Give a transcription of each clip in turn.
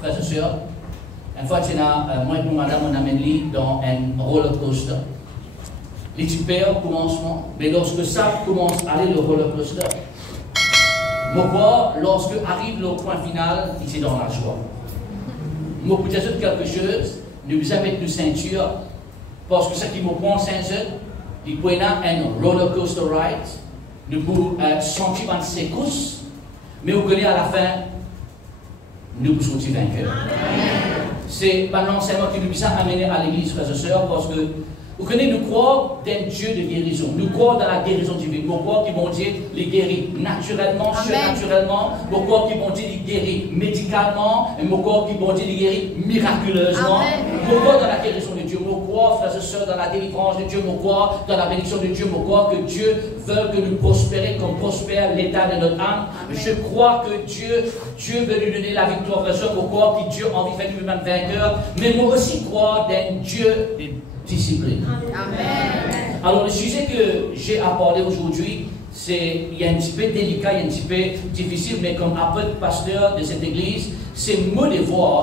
frères et sœurs, une fois, moi et mon madame, on amène lui dans un roller coaster. Les super au commencement, mais lorsque ça commence à aller le roller coaster, lorsque arrive le point final, il est dans la joie. Je peux dire quelque chose, nous vous mettre une ceinture, parce que ce qui me prend ceinture, il peut y avoir un roller coaster ride, nous pouvons sentir une secousse, mais vous connaissez à la fin, nous pouvons sortir vainqueurs. C'est un enseignement qui nous a amené à l'église, frères et sœurs, parce que vous connaissez, nous croyons d'un Dieu de guérison. Nous croyons dans la guérison divine. Nous croyons qu'il bon Dieu les guérit naturellement, surnaturellement. Nous croyons qu'il bon Dieu les guérit médicalement. Et nous croyons qu'il bon Dieu les guérit miraculeusement. Nous croyons dans la guérison de Dieu. Nous croyons, frères et sœurs, dans la délivrance de Dieu. Nous croyons dans la bénédiction de Dieu. Nous croyons que Dieu veut que nous prospérions comme prospère l'état de notre âme. Je crois que Dieu veut nous donner la victoire, frères et sœurs. Nous croyons que Dieu a envie de faire nous-mêmes vainqueurs. Mais moi aussi crois d'un Dieu discipline. Amen. Alors le sujet que j'ai abordé aujourd'hui, il y a un petit peu délicat, il y a un petit peu difficile, mais comme apôtre pasteur de cette église, c'est mon devoir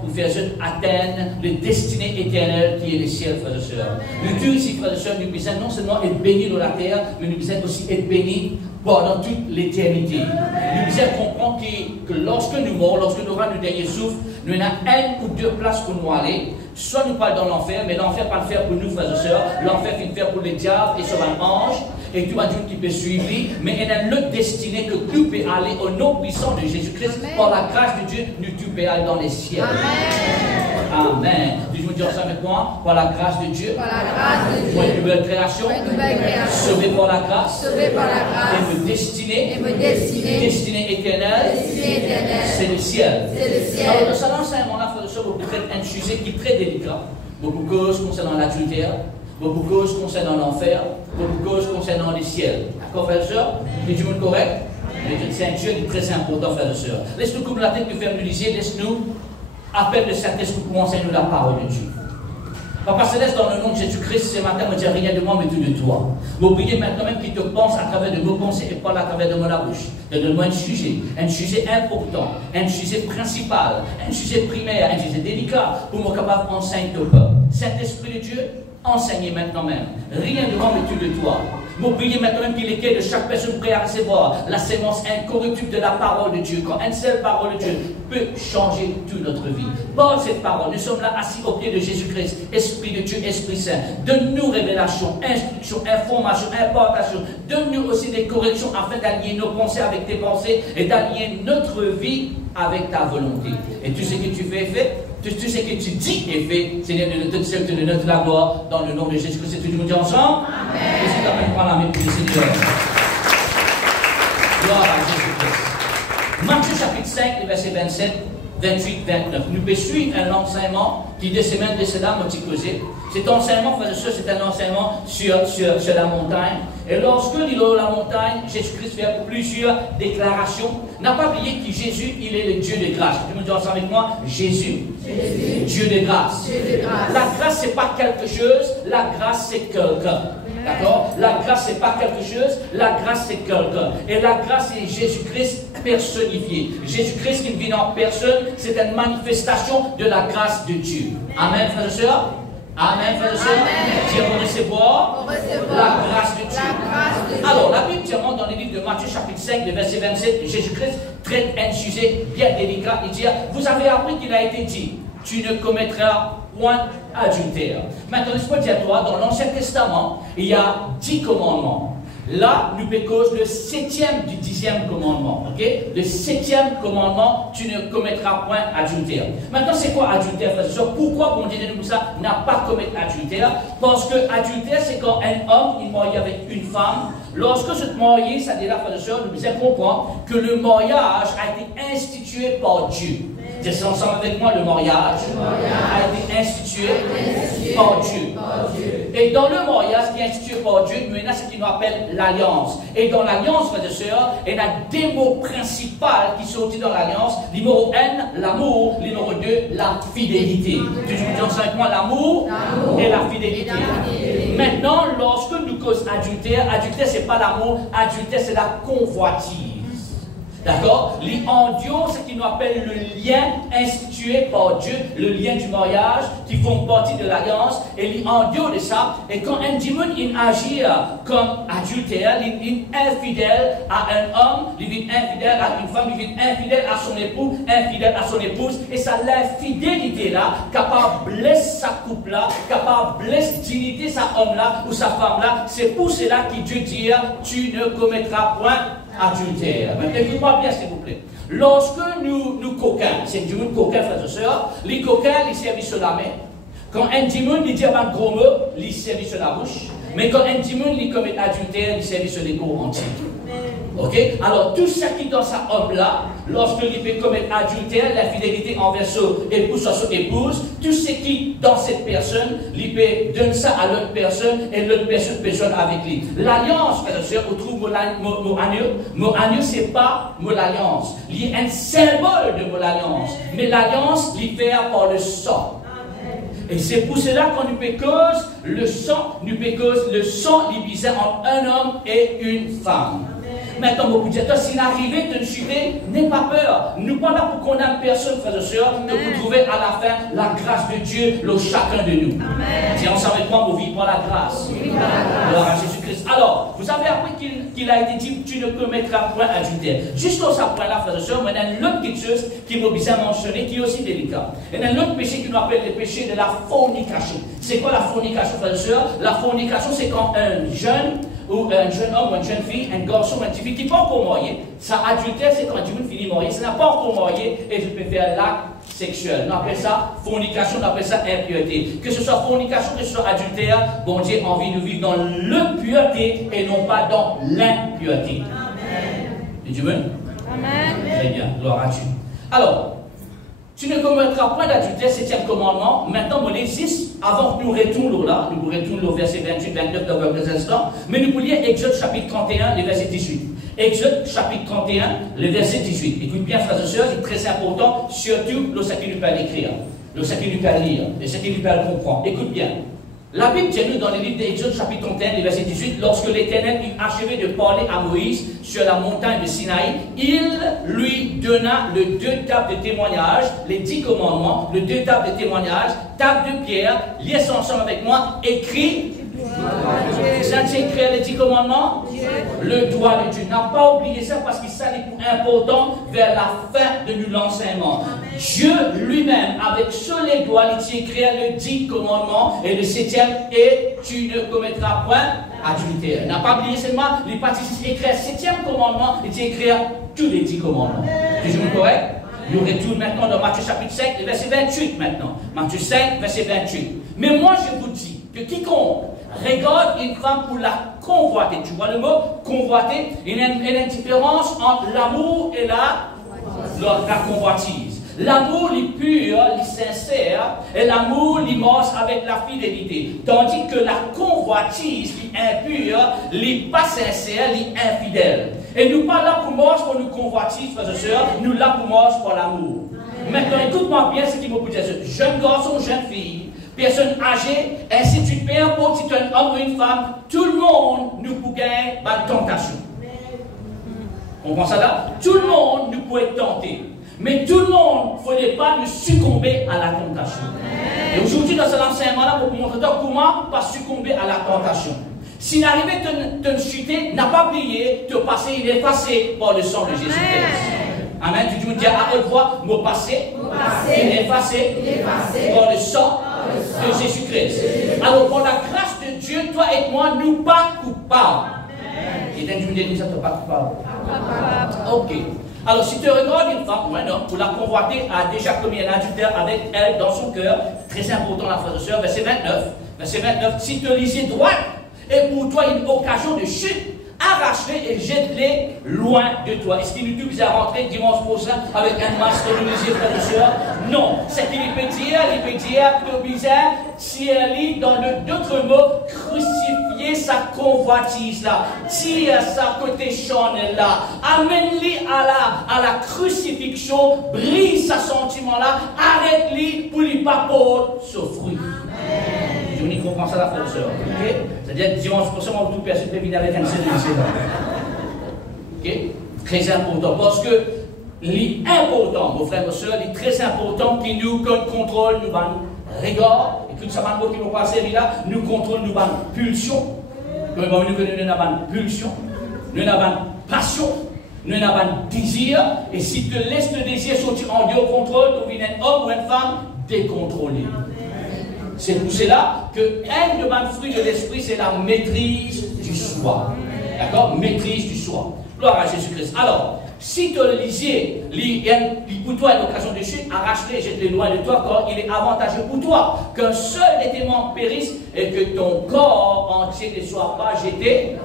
pour faire atteindre le destinée éternelle qui est le ciel, frères et sœurs. Le Dieu ici, frères et sœurs, nous besoin non seulement être bénis dans la terre, mais nous besoin aussi être bénis pendant toute l'éternité. Nous besoin comprendre que lorsque nous mourons, lorsque nous aurons le dernier souffle, nous avons une ou deux places pour nous aller. Soit nous parlons dans l'enfer, mais l'enfer pas le faire pour nous, frères et sœurs. L'enfer fait le faire pour les diables et sur un ange, et tout un Dieu qui peut suivre, mais il y a notre destinée que nous pouvons aller au nom puissant de Jésus-Christ. Par la grâce de Dieu, nous pouvons aller dans les ciels. Amen. Amen. Tu veux dire ça avec moi? Par la grâce de Dieu. Par la grâce de Dieu. Pour une nouvelle création. Sauvé par la grâce. Sauvé par la grâce. Et me destiner. Destinée éternelle. C'est le ciel. Alors, dans cet enseignement-là, frère et sœur, vous pouvez un sujet qui est très délicat. Beaucoup de causes concernant l'adultère, beaucoup de causes concernant l'enfer, beaucoup de causes concernant les ciels. D'accord, frère et sœur? C'est du monde correct? C'est un Dieu qui est très important, frère et sœur. Laisse-nous couper la tête, nous faire nous lisier, laisse-nous appel de Saint-Esprit pour enseigner la parole de Dieu. Papa Céleste, dans le nom de Jésus-Christ, ce matin, ne dis rien de moi, mais tout de toi. Vous priez maintenant même qu'il te pense à travers de nos pensées et parle à travers de ma bouche. Donne-moi un sujet important, un sujet principal, un sujet primaire, un sujet délicat, pour me capable d'enseigner ton peuple. Saint-Esprit de Dieu, enseignez maintenant même. Rien de moi, mais tout de toi. Vous priez maintenant même qu'il est quai de chaque personne prête à recevoir la sémence incorruptible de la parole de Dieu. Quand une seule parole de Dieu peut changer toute notre vie. Par cette parole, nous sommes là assis au pied de Jésus-Christ. Esprit de Dieu, Esprit Saint. Donne-nous révélation, instruction, information, impartation. Donne-nous aussi des corrections afin d'allier nos pensées avec tes pensées et d'allier notre vie avec ta volonté. Et tout ce que tu fais est fait. Tout ce que tu dis est fait. Seigneur, de notre la gloire dans le nom de Jésus-Christ. Et tout le monde dit ensemble? Amen. Et si tu appelles par la main pour le Seigneur. Gloire à Jésus-Christ. Matthieu chapitre 5, les versets 27, 28, 29. Nous pouvons suivre un enseignement qui, des semaines de cela, m'a causé. Cet enseignement, frères et sœurs, c'est un enseignement sur la montagne. Et lorsque il est dans la montagne, Jésus-Christ fait plusieurs déclarations. N'a pas oublié que Jésus, il est le Dieu de grâce. Tu me dis ensemble avec moi? Jésus. Dieu de grâce. La grâce, ce n'est pas quelque chose. La grâce, c'est quelqu'un. D'accord? La grâce, ce n'est pas quelque chose. La grâce, c'est quelqu'un. Et la grâce, c'est Jésus-Christ personnifié. Jésus-Christ qui vit en personne, c'est une manifestation de la grâce de Dieu. Amen, frères et sœurs? Amen, frères et sœurs. Dire pour recevoir la grâce de Dieu. Alors, la Bible dit dans le livre de Matthieu, chapitre 5, le verset 27, Jésus-Christ traite un sujet bien délicat. Il dit, vous avez appris qu'il a été dit, tu ne commettras point adultère. Maintenant, laisse-moi dire à toi, dans l'Ancien Testament, il y a 10 commandements. Là, nous pécons le 7e du 10e commandement. Ok? Le 7e commandement, tu ne commettras point adultère. Maintenant, c'est quoi adultère, frère et sœur? Pourquoi bon Dieu nous ça n'a pas commis adultère? Parce que adultère, c'est quand un homme il marie avec une femme. Lorsque ce marié, ça dit là, frère et sœur, nous devons comprendre que le mariage a été institué par Dieu. C'est ensemble avec moi, le mariage a été institué par Dieu. Et dans le mariage qui est institué par Dieu, nous avons ce qui nous appelle l'alliance. Et dans l'alliance, frères et sœurs, il y a deux mots principaux qui sont dans l'alliance. Numéro 1, l'amour. Numéro 2, la fidélité. Tu dis ensemble avec moi, l'amour et la fidélité. Maintenant, lorsque nous causons adultère, adultère, ce n'est pas l'amour, adultère, c'est la convoitise. D'accord? L'iandio, c'est ce qu'il nous appelle le lien institué par Dieu, le lien du mariage, qui font partie de l'alliance. Et l'iandio de ça, et quand un démon il agit comme adultère, il est infidèle à un homme, il est infidèle à une femme, il est infidèle à son époux, infidèle à son épouse. Et ça, l'infidélité là, capable de blesser sa couple là, capable de blesser dignité sa homme là ou sa femme là, c'est pour cela que Dieu dit, tu ne commettras point adultère. Maintenant, écoute-moi bien, s'il vous plaît. Lorsque nous coquins, c'est un démon coquin, frères et sœurs, les coquins, ils servent sur la main. Quand un démon, il dit un gros mot, il servent sur la bouche. Mais quand un démon, il commet adultère, il servent sur les corps entiers. Ok? Alors, tout ce qui dans sa homme-là, lorsqu'il peut commettre adultère, l'infidélité envers son épouse ou son épouse, tout ce qui dans cette personne, il peut donner ça à l'autre personne et l'autre personne peut avec lui. L'alliance, frère et sœur, on trouve mot agneau, c'est pas mot l'alliance. Il y a un symbole de mot l'alliance. Mais l'alliance, il fait par le sang. Et c'est pour cela qu'on nous peut cause le sang, le sang divisé entre un homme et une femme. Maintenant, mon Dieu, s'il arrivait de chuter, n'aie pas peur. Nous pas là pour condamner personne, frères et sœurs, que vous trouvez à la fin la grâce de Dieu, le chacun de nous. Si on s'en met pas, vous vivez par la grâce. Alors à Jésus-Christ. Alors, vous avez appris qu'il a été dit, tu ne commettras point adultère. Juste dans ce point-là, frères et sœurs, il y a une autre petite chose qui m'a bien mentionné, qui est aussi délicat. Il y a un autre péché qui nous appelle le péché de la fornication. C'est quoi la fornication, frères et sœurs? La fornication, c'est quand un jeune ou un jeune homme ou une jeune fille, un garçon ou une petite fille qui n'est pas encore marié, ça adultère, c'est quand un jeune finit marié, ça n'a pas encore marié et je peux faire l'acte sexuel. On appelle ça fornication, on appelle ça impureté. Que ce soit fornication, que ce soit adultère, bon Dieu a envie de vivre dans l'impureté et non pas dans l'impureté. Amen. Et Dieu veut? Amen. Très bien, gloire à Dieu. Alors, tu ne commettras point d'adultère, 7e commandement. Maintenant, on existe, avant que nous retournions là, nous retournons au verset 28, 29 dans quelques instants, mais nous pouvons lire Exode chapitre 31, le verset 18. Exode chapitre 31, le verset 18. Écoute bien, frères et sœurs, c'est très important, surtout lorsqu'il nous peut l'écrire, lorsqu'il nous peut lire, lorsqu'il nous peut le comprendre. Écoute bien. La Bible dit nous dans le livre d'Exode chapitre 31, le verset 18, lorsque l'Éternel eut achevé de parler à Moïse sur la montagne de Sinaï, il lui donna les 2 tables de témoignage, les 10 commandements, les 2 tables de témoignage, table de pierre, liés ensemble avec moi, écrit. Ça c'est écrit les 10 commandements, le doigt de Dieu. N'a pas oublié ça parce que ça est important vers la fin de l'enseignement. Dieu lui-même, avec sur les doigts, il écrit le 10 commandements et le 7e, et tu ne commettras point adultère. N'a pas oublié seulement, les participes écrire 7e commandement, il écrit tous les 10 commandements. Toujours correct? Nous retournons maintenant dans Matthieu chapitre 5, le verset 28 maintenant. Matthieu 5, verset 28. Mais moi je vous dis que quiconque regarde une femme pour la convoiter, tu vois le mot convoiter, il y a une différence entre l'amour et la convoitise. L'amour est pur, est sincère, et l'amour est mort avec la fidélité. Tandis que la convoitise est impure, n'est pas sincère, est infidèle. Et nous pas là pour mort pour nous convoitise, frères et sœurs, nous là pour mort pour l'amour. Maintenant, écoute-moi bien ce qu'il me dit. Jeune garçon, jeune fille, personne âgée, ainsi de suite, peu importe si tu es un homme ou une femme, tout le monde nous peut gagner la tentation. On pense à là? Tout le monde nous peut être tenté. Mais tout le monde ne faudrait pas nous succomber à la tentation. Et aujourd'hui, dans cet enseignement-là, pour vous montrer comment pas succomber à la tentation. S'il arrivait de te chuter, n'a pas oublié, te passer, il est effacé par le sang de Jésus-Christ. Amen. Tu me dis à haute voix, mon passé, il est effacé par le sang de Jésus-Christ. Alors, pour la grâce de Dieu, toi et moi, nous pas coupables. Et donc, tu me dis, ça ne pas coupable. Ok. Alors, si tu regardes une femme ou un homme pour la convoiter, a déjà commis un adultère avec elle dans son cœur, très important, la frère et sœur, verset 29. Verset 29, si tu lisais droite, et pour toi une occasion de chute, arrache-les et jette-les loin de toi. Est-ce qu'il nous dit à rentrer dimanche prochain avec un masque de musique, frère et sœur? Non. C'est qu'il peut dire, que bizarre, si elle lit dans d'autres mots, crucifier sa convoitise là, tire sa côté chaîne là, amène-les à la crucifixion, brise sa sentiment là, arrête-les pour lui pas porter ce fruit. Je n'y comprends ça, la frère et sœur. Okay? C'est-à-dire, dimanche prochain, toute personne peut venir avec un seul lycée. Ok? Très important. Parce que l'important, mon frère, mon soeur, il est très important qu'il nous contrôle, nous regard, et que ça m'a qui nous passe là, nous contrôle, nous pulsion. Comme nous connaissons une pulsion, nous avons une passion, nous avons un désir, et si tu laisses le désir sortir en dehors contrôle, tu deviens un homme ou une femme décontrôlé. C'est pour cela que un des fruits de l'esprit, c'est la maîtrise du soi. D'accord? Maîtrise du soi. Gloire à Jésus-Christ. Alors, si tu le lisais, pour toi une occasion de chute, arrache-les et jette-les loin de toi, car il est avantageux pour toi qu'un seul des tes membres périsse et que ton corps entier ne soit pas jeté.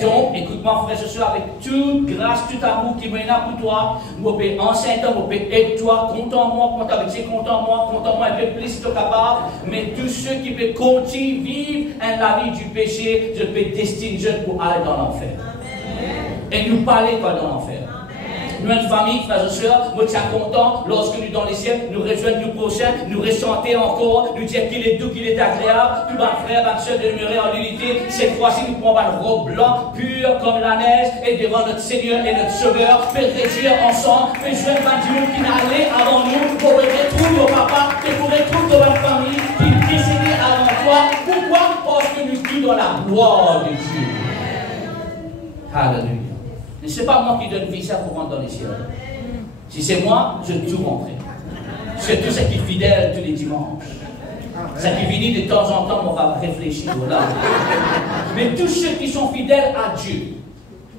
Donc, écoute-moi, frère, ce soir, avec toute grâce, tout amour qui mène pour toi, mon Père, enseigne toi, mon Père, aide-toi, compte en moi, compte avec Dieu, compte en moi, un peu plus si tu es capable. Mais tous ceux qui peuvent continuer vivre la vie du péché, je peux destiner jeune pour aller dans l'enfer. Et nous parler pas dans l'enfer. Nous, une famille, frères et sœurs, nous sommes contents lorsque nous, dans les cieux, nous rejoignons nos prochains, nous ressentons encore, nous disons qu'il est doux, qu'il est agréable. Tout ma frère, ma soeur, de demeurer en unité. Cette fois-ci, nous prenons une robe blanche, pure comme la neige, et devant notre Seigneur et notre Sauveur, pour réjouir ensemble, pour jouer un Dieu qui n'a allé avant nous, pour retrouver nos papas, et pour retrouver notre famille, qui est décédé avant toi. Pourquoi? Parce que nous sommes dans la gloire de Dieu. Alléluia. Mais ce n'est pas moi qui donne visa pour rentrer dans les cieux. Si c'est moi, je vais tout rentrer. Surtout ceux qui sont fidèles tous les dimanches. Ça qui finit de temps en temps, on va réfléchir. Voilà. Mais tous ceux qui sont fidèles à Dieu,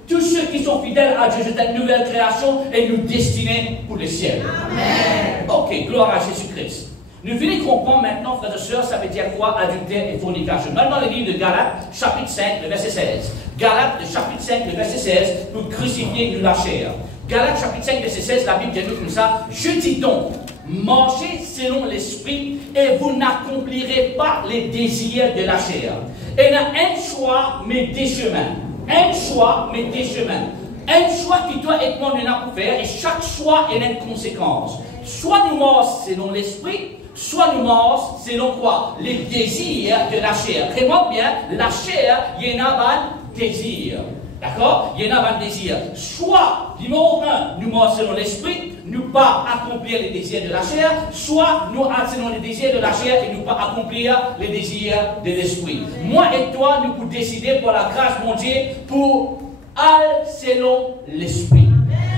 tous ceux qui sont fidèles à Dieu, c'est une nouvelle création et nous destinés pour le ciel. Amen. Ok, gloire à Jésus-Christ. Nous venons comprendre maintenant, frères et sœurs, ça veut dire quoi, adultère et fornication. Maintenant, le livre de Galates, chapitre 5, le verset 16. Galates, le chapitre 5, le verset 16, pour crucifier la chair. Galates, chapitre 5, verset 16, la Bible dit comme ça, je dis donc, marchez selon l'esprit et vous n'accomplirez pas les désirs de la chair. Et il y a un choix, mais des chemins. Un choix, mais des chemins. Un choix qui doit être moi nous avons faire et chaque choix est une conséquence. Soit nous marchons selon l'esprit, soit nous marchons selon quoi? Les désirs de la chair. Vraiment bien, la chair, il y en a un désir. D'accord? Il y en a un désir. Soit, numéro 1, nous marchons selon l'esprit, nous pas accomplir les désirs de la chair, soit nous selon les désirs de la chair et nous pas accomplir les désirs de l'esprit. Moi et toi, nous pouvons décider pour la grâce de mon Dieu pour aller selon l'esprit.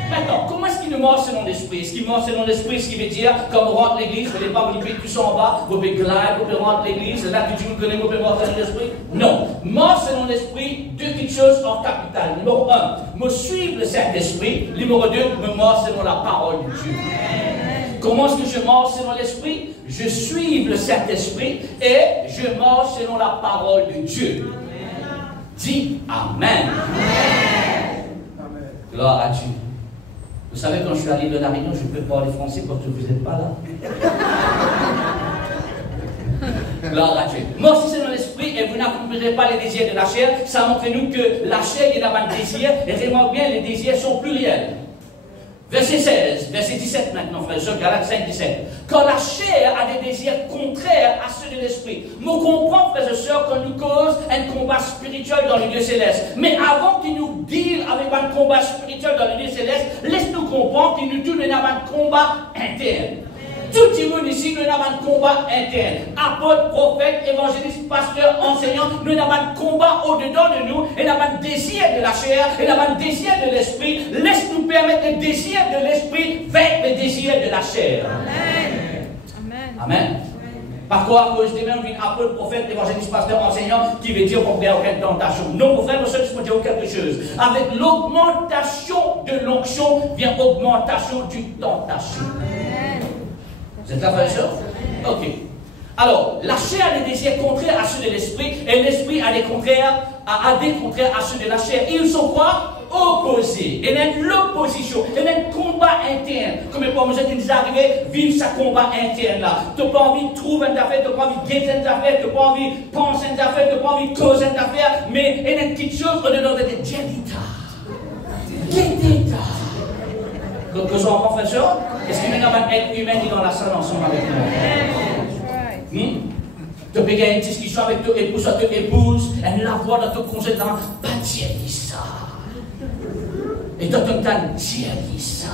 Maintenant, comment est-ce qu'il nous marche selon l'esprit? Est-ce qu'il marche selon l'esprit, ce qui veut dire, comme on rentre l'église, vous ne pouvez pas vous lever tout en bas, vous pouvez glide, vous pouvez rentrer l'église, là que tu nous connais, vous pouvez rentrer selon l'esprit? Non. Marche selon l'esprit, deux petites choses en capital. Numéro 1, me suivre le Saint-Esprit. Numéro 2, me marche selon la parole de Dieu. Comment est-ce que je marche selon l'esprit? Je suis le Saint-Esprit et je marche selon la parole de Dieu. Dis Amen. Amen. Gloire à Dieu. Vous savez, quand je suis arrivé à la réunion, je peux parler français parce que vous n'êtes pas là. Gloire à Dieu. Moi, si c'est dans l'esprit et vous n'accomplirez pas les désirs de la chair, ça montre-nous que la chair, il y a un désir, et vraiment bien, les désirs sont pluriels. Verset 16, verset 17 maintenant, frère, Galates 5, 17. Quand la chair a des désirs contraires à ceux de l'esprit. Nous comprenons, frères et sœurs, qu'on nous cause un combat spirituel dans le lieu céleste. Mais avant qu'il nous deal avec un combat spirituel dans le lieu céleste, laisse-nous comprendre qu'il nous dit qu'il y a un combat interne. Tout le monde ici, nous avons un combat interne. Apôtre, prophète, évangéliste, pasteur, enseignant, nous avons un combat au-dedans de nous. Et nous avons un désir de la chair, et nous avons un désir de l'esprit. Laisse-nous permettre le désir de l'esprit vers le désir de la chair. Amen. Amen. Amen. Par quoi? À cause de même une apôtre, prophète, évangéliste, pasteur, enseignant, qui veut dire qu'on n'a aucune tentation. Non, mon frère, mon soeur, je peux dire quelque chose. Avec l'augmentation de l'onction vient l'augmentation d'une tentation. Vous êtes là, frère et sœur? Ok. Alors, la chair a des désirs contraires à ceux de l'esprit, et l'esprit a des contraires à ceux de la chair. Et ils sont quoi? Opposés. Il y a l'opposition. Il y a un combat interne. Comme pour vous êtes arrivé, vivre ce combat interne là. Tu n'as pas envie de trouver une affaire, tu n'as pas envie de guetter une affaire, tu n'as pas envie de penser une affaire, tu n'as pas envie de causer une affaire, mais il y a une petite chose au-dedans de Diadita. Que sont enfants, frères et sœurs? Est-ce qu'il y a un être humain qui est dans la salle ensemble avec nous? Tu peux gagner une discussion avec ton épouse, soit ton épouse, elle la voit dans ton congé, pas dire ça. Et toi, tu as dit ça.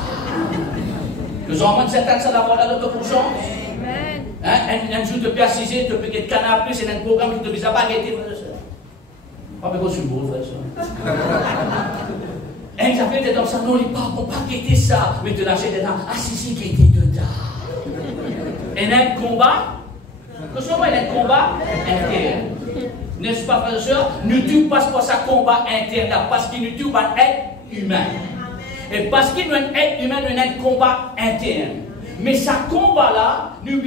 Que j'en montre certains ça d'avoir la d'autres conscience. Un jour, tu peux assiser, tu peux être canard plus, c'est un programme qui te vise à pas arrêter, frère et soeur. Pas besoin de beau, frère et soeur. Un qui a fait dans ça, non, il n'est pas pour pas quitter ça, mais te lâcher dedans. Ah, si, qui était dedans. Et il y a un combat. Que ce soit il y a un combat interne. N'est-ce pas, frère et soeur? Ne tue pas pour ça combat interne, parce qu'il ne tue pas être humain. Et parce qu'il y a un être humain, il y a un combat interne. Mais ce combat-là, nous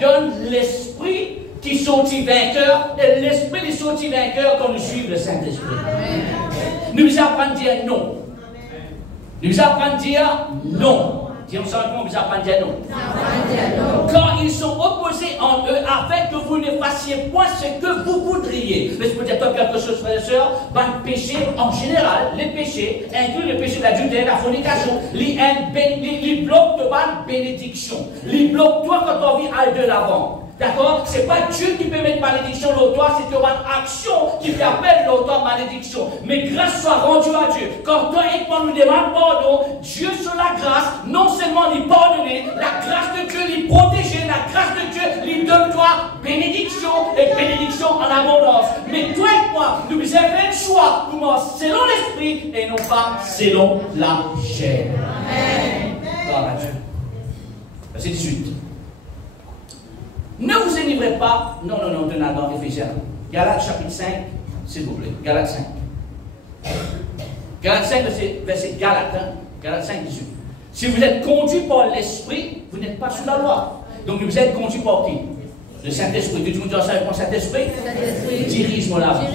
donne l'esprit qui sortit vainqueur, et l'esprit qui sortit vainqueur quand nous suivons le Saint-Esprit. Nous apprenons à dire non. Nous apprenons à dire non. Disons ça, nous apprenons à dire non. Quand ils sont opposés en eux, afin que vous ne fassiez point ce que vous voudriez. Mais peut-être pas quelque chose, frères et sœurs, le péché en général, les péchés, incluent le péché de l'adultère, la fornication, ils bloquent de bénédiction. Ils bloquent toi quand on vit à de l'avant. D'accord? Ce n'est pas Dieu qui peut mettre malédiction sur toi, c'est une action qui fait appel l'auteur malédiction. Mais grâce soit rendue à Dieu. Quand toi et moi nous demandons pardon, Dieu sur la grâce, non seulement lui pardonner, la grâce de Dieu lui protéger, la grâce de Dieu lui donne toi bénédiction et bénédiction en abondance. Mais toi et moi, nous avons fait le choix pour moi selon l'esprit et non pas selon la chair. Amen. Gloire à Dieu. Verset 18. Ne vous enivrez pas. Non, dans Éphésiens. Galates chapitre 5, s'il vous plaît. Galates 5. Galates 5, verset Galates 5, 18. Si vous êtes conduit par l'esprit, vous n'êtes pas sous la loi. Donc vous êtes conduit par qui? Le Saint-Esprit. Tu me dis ça avec mon Saint-Esprit? Dirige-moi la vie.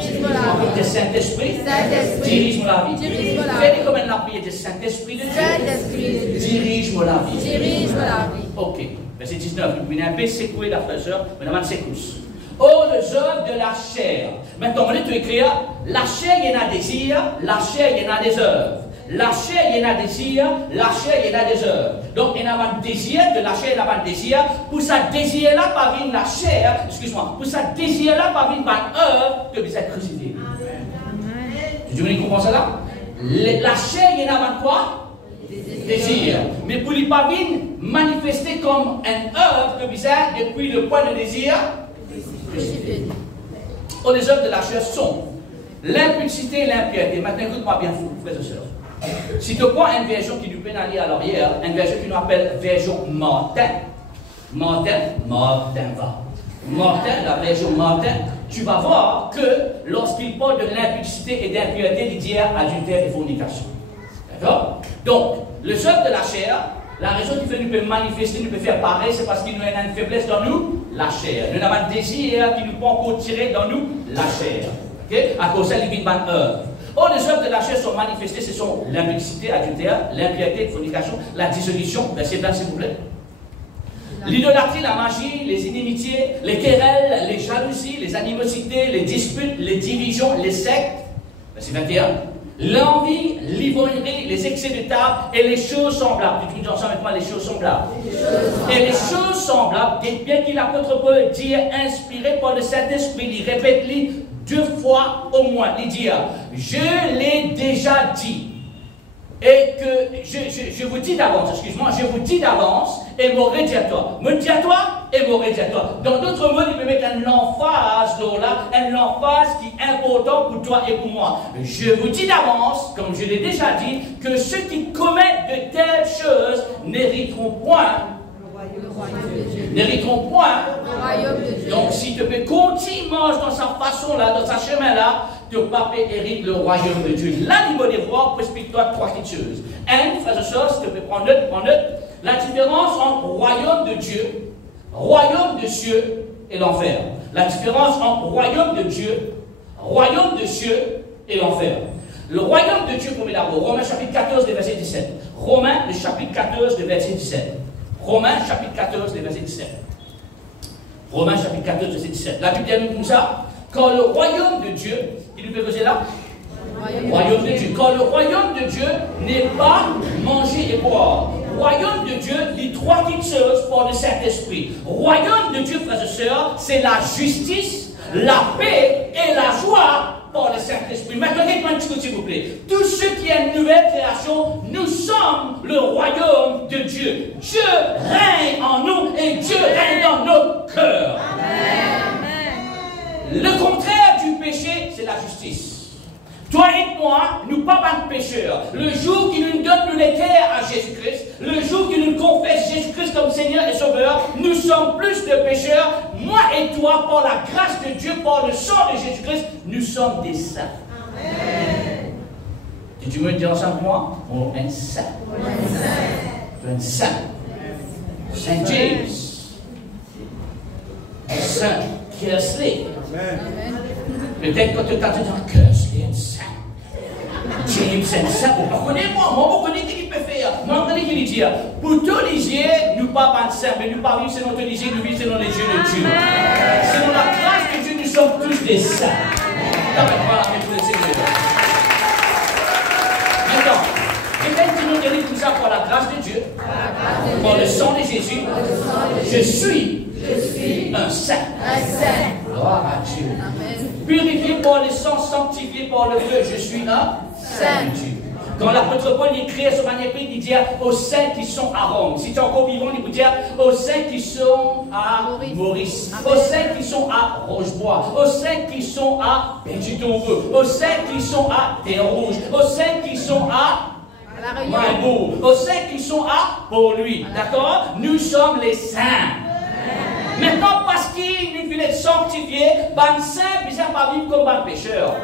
Le Saint-Esprit. Dirige-moi la vie. Faites comme la prière du Saint-Esprit de Dieu. Dirige-moi la vie. Dirige-moi la vie. Ok. Verset 19. Vous venez un peu secouer la fraîcheur, mais la secousse. Oh, les œuvres de la chair. Maintenant, on tu écrire, la chair, il y en a des désir, la chair, il y en a des œuvres. La chair, il y en a des désirs, la chair, il y en a des œuvres. Donc, il y en a un désir, de la chair, il y en a un désir. Pour ça, désir-là, par une la chair, excuse-moi, pour ça, désir-là, par une œuvre, que vous êtes crucifié. Tu veux comprendre ça là? La chair, il y en a un quoi? Désir. Mais pour les pavines manifester comme un œuvre que vous êtes depuis le point de désir, oh, les œuvres de la chair sont l'impudicité et l'impiété. Maintenant, écoute-moi bien, frères et sœurs. Si tu prends une version qui nous pénalise à l'arrière, une version qui nous appelle version Martin, la version Martin, tu vas voir que lorsqu'il parle de l'impudicité et d'impiété, il dit adultère et fornication. D'accord? Donc, les œuvres de la chair, la raison qui fait nous peut manifester, nous peut faire pareil, c'est parce qu'il nous a une faiblesse dans nous, la chair. Nous avons un désir qui nous peut encore tirer dans nous, la chair. Okay? À cause de ça, il y a une œuvre. Or, les œuvres de la chair sont manifestées, ce sont l'impudicité, adultère, l'impiété, fornication, la dissolution, verset 20 s'il vous plaît. L'idolâtrie, la magie, les inimitiés, les querelles, les jalousies, les animosités, les disputes, les divisions, les sectes, verset 21. L'envie, l'ivrognerie, les excès de table et les choses semblables. Tu dis ensemble avec moi les choses semblables. Et les choses semblables, bien qu'il l'apôtre Paul dit, inspiré par le Saint-Esprit, il répète-les 2 fois au moins. Il dit, je l'ai déjà dit. Et que je vous dis d'avance, excuse-moi, je vous dis d'avance et m'aurait dit à toi. Me dit à toi et m'aurait dit à toi. Dans d'autres mots, il peut mettre un emphase là, un emphase qui est important pour toi et pour moi. Je vous dis d'avance, comme je l'ai déjà dit, que ceux qui commettent de telles choses n'hériteront point. N'hériteront point. Donc, si tu peux continuer dans sa façon là, dans sa chemin là, ton papa hérite le royaume de Dieu. Là, il va voir, pour expliquer-toi 3 petites choses. Frère et sœur, si tu peux prendre note, la différence entre royaume de cieux et l'enfer. La différence entre royaume de cieux et l'enfer. Le royaume de Dieu, premier d'abord, Romains chapitre 14, verset 17. Romains, le chapitre 14, verset 17. Romains, chapitre 14, verset 17. Romains, chapitre 14, verset 17. La Bible dit comme ça, quand le royaume de Dieu, il nous fait poser là, royaume de Dieu. Quand le royaume de Dieu n'est pas manger et boire. Royaume de Dieu, les 3 petites choses pour le Saint-Esprit. Royaume de Dieu, frères et sœurs, c'est la justice, la paix et la joie par le Saint-Esprit. Maintenant, dites-moi un petit coup, s'il vous plaît. Tous ceux qui ont une nouvelle création, nous sommes le royaume de Dieu. Dieu règne en nous et Dieu règne dans nos cœurs. Le contraire du péché, c'est la justice. Toi et moi, nous ne sommes pas de pécheurs. Le jour qu'il nous donne nous les terres à Jésus-Christ, le jour qu'il nous confesse Jésus-Christ comme Seigneur et Sauveur, nous sommes plus de pécheurs. Moi et toi, par la grâce de Dieu, par le sang de Jésus-Christ, nous sommes des saints. Amen. Et tu me dis ensemble moi, on est un saint. Tu es un saint. Saint James. Saint Kersley. Peut-être quand tu t'as dit Kersley, un saint. James, un saint. Vous connaissez moi, vous connaissez qui peut faire. Moi, je connais qui dit. Pour tous les yeux, nous ne sommes pas de saints, mais nous ne parlons pas selon tous les yeux, nous vivons selon les yeux de Dieu. Selon la grâce de Dieu, nous sommes tous des saints. Maintenant, peut-être que nous donnons tout ça par la grâce de Dieu, par le sang de Jésus. Je suis un saint. Gloire à Dieu. Purifié par le sang, sanctifié par le feu, je suis un saint de Dieu. Quand l'apôtre Paul écrit à ce manuscrit, il dit aux saints qui sont à Rome. Si tu es encore vivant, il vous dit aux saints qui sont à Maurice, aux saints qui sont à Rochebois, aux saints qui sont à Petit-Toureux, aux saints qui sont à Terre-Rouge, aux saints qui sont à Marbourg, aux saints qui sont à Port-Louis. D'accord? Nous sommes les saints. Maintenant, parce qu'il nous être sanctifié, ban saint, bizarre pas vivre comme ban pécheur.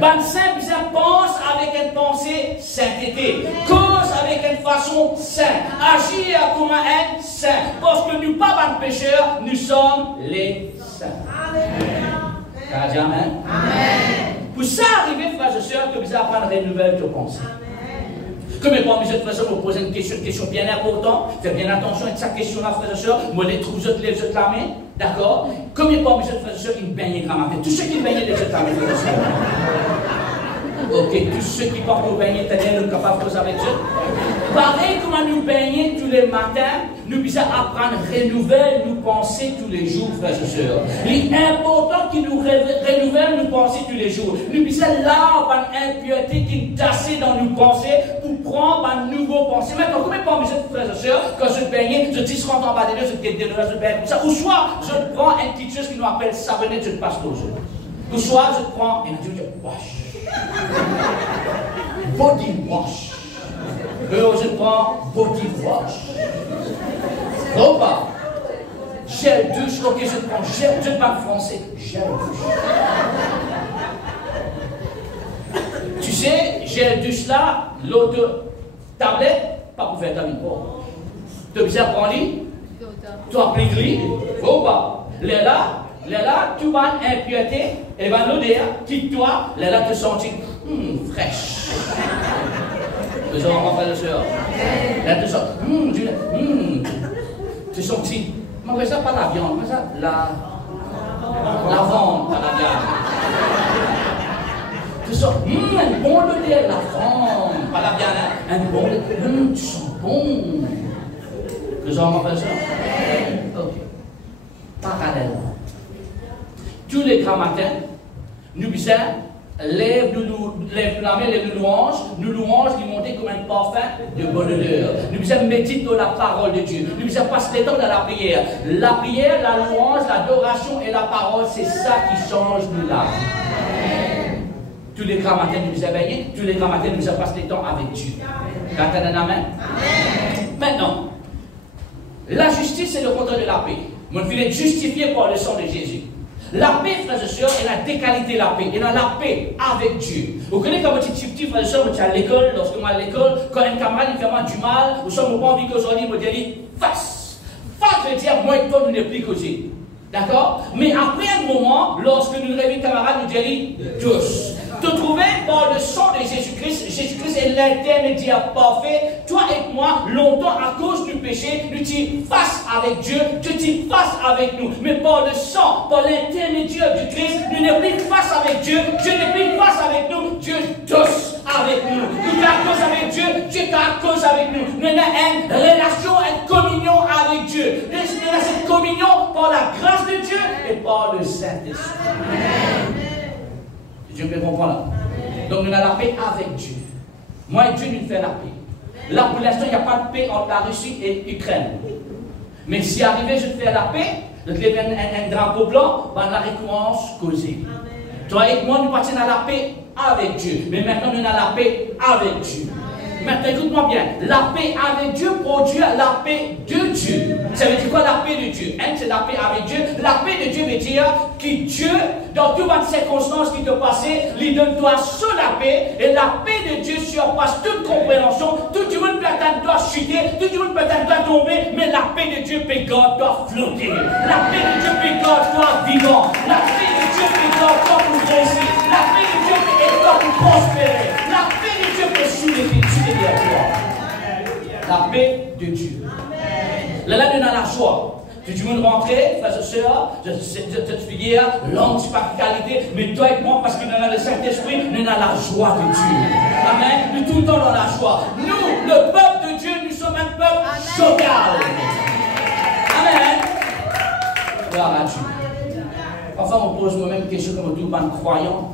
Ban saint, bizarre pense avec une pensée sainteté, cause avec une façon sainte, agir comme un saint. Parce que nous pas ban pécheurs, nous sommes les saints. Amen. Amen. Pour ça arriver, frères et sœurs, que vous apprendre une nouvelle pensée. Comme je pas de façon, vous poser une question bien importante, faites bien attention à cette question-là, frères et sœurs, moi les trouve, je te lève, je te la mets, d'accord? Comme je pas de frères et sœurs, qui baignent grammaire. Tous ceux qui baignent, les je te la mets, frères et sœurs. Ok, tous ceux qui partent pour baigner, c'est-à-dire nous capables de avec Dieu. Pareil comme nous baignons tous les matins, nous devons apprendre à renouveler nos pensées tous les jours, frères et sœurs. Il est important qu'ils nous renouvellent nos pensées tous les jours. Nous devons là, une impureté qui est tassée dans nos pensées pour prendre un nouveau pensée. Maintenant, comme je parle de frères et sœurs, quand je baigne, je dis rentre en bas de l'eau, je te dénonce, je baigne comme ça. Ou soit, je prends une petite chose qui nous appelle savonnette, je te passe aux autres. Ou soit, je prends et je dis wash. Body wash. Je prends body wash. Repas. Gel douche. Ok, je prends gel. Je parle français. Gel douche. Tu sais, gel douche là, l'autre tablette, pas pour faire ta vie. Tu as besoin de prendre lit. Tu appliques lit. Repas. Là, tu vas impureté, et va l'odeur, quitte-toi, là, tu sens fraîche. Tu sens, frère et sœur. Là, tu sens, tu sens, mais ça, pas la viande, mais ça, la viande, pas la viande. Tu sens, un bon odeur, la viande, pas la viande, un bon odeur, tu sens bon. Tu sens, frère et sœur. Ok. Parallèlement. Tous les grands matins, nous disons, lève la main, lève nous louanges qui montent comme un parfum de bonne odeur. Nous disons, médite dans la parole de Dieu. Nous disons, passe le temps dans la prière. La prière, la louange, l'adoration et la parole, c'est ça qui change de l'âme. Tous les grands matins, nous disons, tous les grands matins, nous disons, passe le temps avec Dieu. Quand un amen. Maintenant, la justice, c'est le contraire de la paix. Mon fils est justifié par le sang de Jésus. La paix, frères et sœurs, elle a deux qualités, la paix. Elle a la paix avec Dieu. Vous connaissez quand vous êtes petit, frères et sœurs, vous êtes à l'école, lorsque vous êtes à l'école, quand un camarade il fait moi du mal, vous sommes pas envie qu'aujourd'hui, vous dites, face. Face veut dire, moi et toi, nous ne plus causé. D'accord? Mais après un moment, lorsque nous réveillons camarades, nous disons, tous. Te trouver par le sang de Jésus-Christ. Jésus-Christ est l'intermédiaire parfait. Toi et moi, longtemps à cause du péché, nous sommes face avec Dieu, Dieu est face avec nous. Mais par le sang, par l'intermédiaire du Christ, nous n'sommes plus face avec Dieu, Dieu n'est plus face avec nous, Dieu tous avec nous. Nous sommes à cause avec Dieu, Dieu est à cause avec nous. Nous avons une relation, une communion avec Dieu. Nous avons cette communion par la grâce de Dieu et par le Saint-Esprit. Dieu peut comprendre. Donc nous avons la paix avec Dieu. Moi et Dieu nous fait la paix. Là pour l'instant il n'y a pas de paix entre la Russie et l'Ukraine. Mais si arrivé je te fais la paix, je te lève un drapeau blanc, ben la récompense causée. Toi et moi nous partons à la paix avec Dieu. Mais maintenant nous avons la paix avec Dieu. Maintenant, écoute-moi bien. La paix avec Dieu produit la paix de Dieu. Ça veut dire quoi la paix de Dieu? C'est la paix avec Dieu. La paix de Dieu veut dire que Dieu, dans toutes les circonstances qui te passent, lui donne-toi sur la paix. Et la paix de Dieu surpasse toute compréhension. Tout le monde peut attendre toi chuter. Tout le monde peut attendre toi tomber. Mais la paix de Dieu peut garder toi flotter. La paix de Dieu peut garder toi vivant. La paix de Dieu peut garder toi pour réussir. La paix de Dieu peut aider toi pour prospérer. La paix de Dieu peut soulever. La paix de Dieu. Là, nous avons la joie. Tu veux rentrer, frères et sœurs, je t'expliquer l'antiparticalité, mais toi et moi, parce que nous avons le Saint-Esprit, nous avons la joie de Dieu. Amen. Nous tout le temps dans la joie. Nous, le peuple de Dieu, nous sommes un peuple jovial. Amen. Gloire à Dieu. Parfois, on pose moi-même une question comme tout le monde croyant.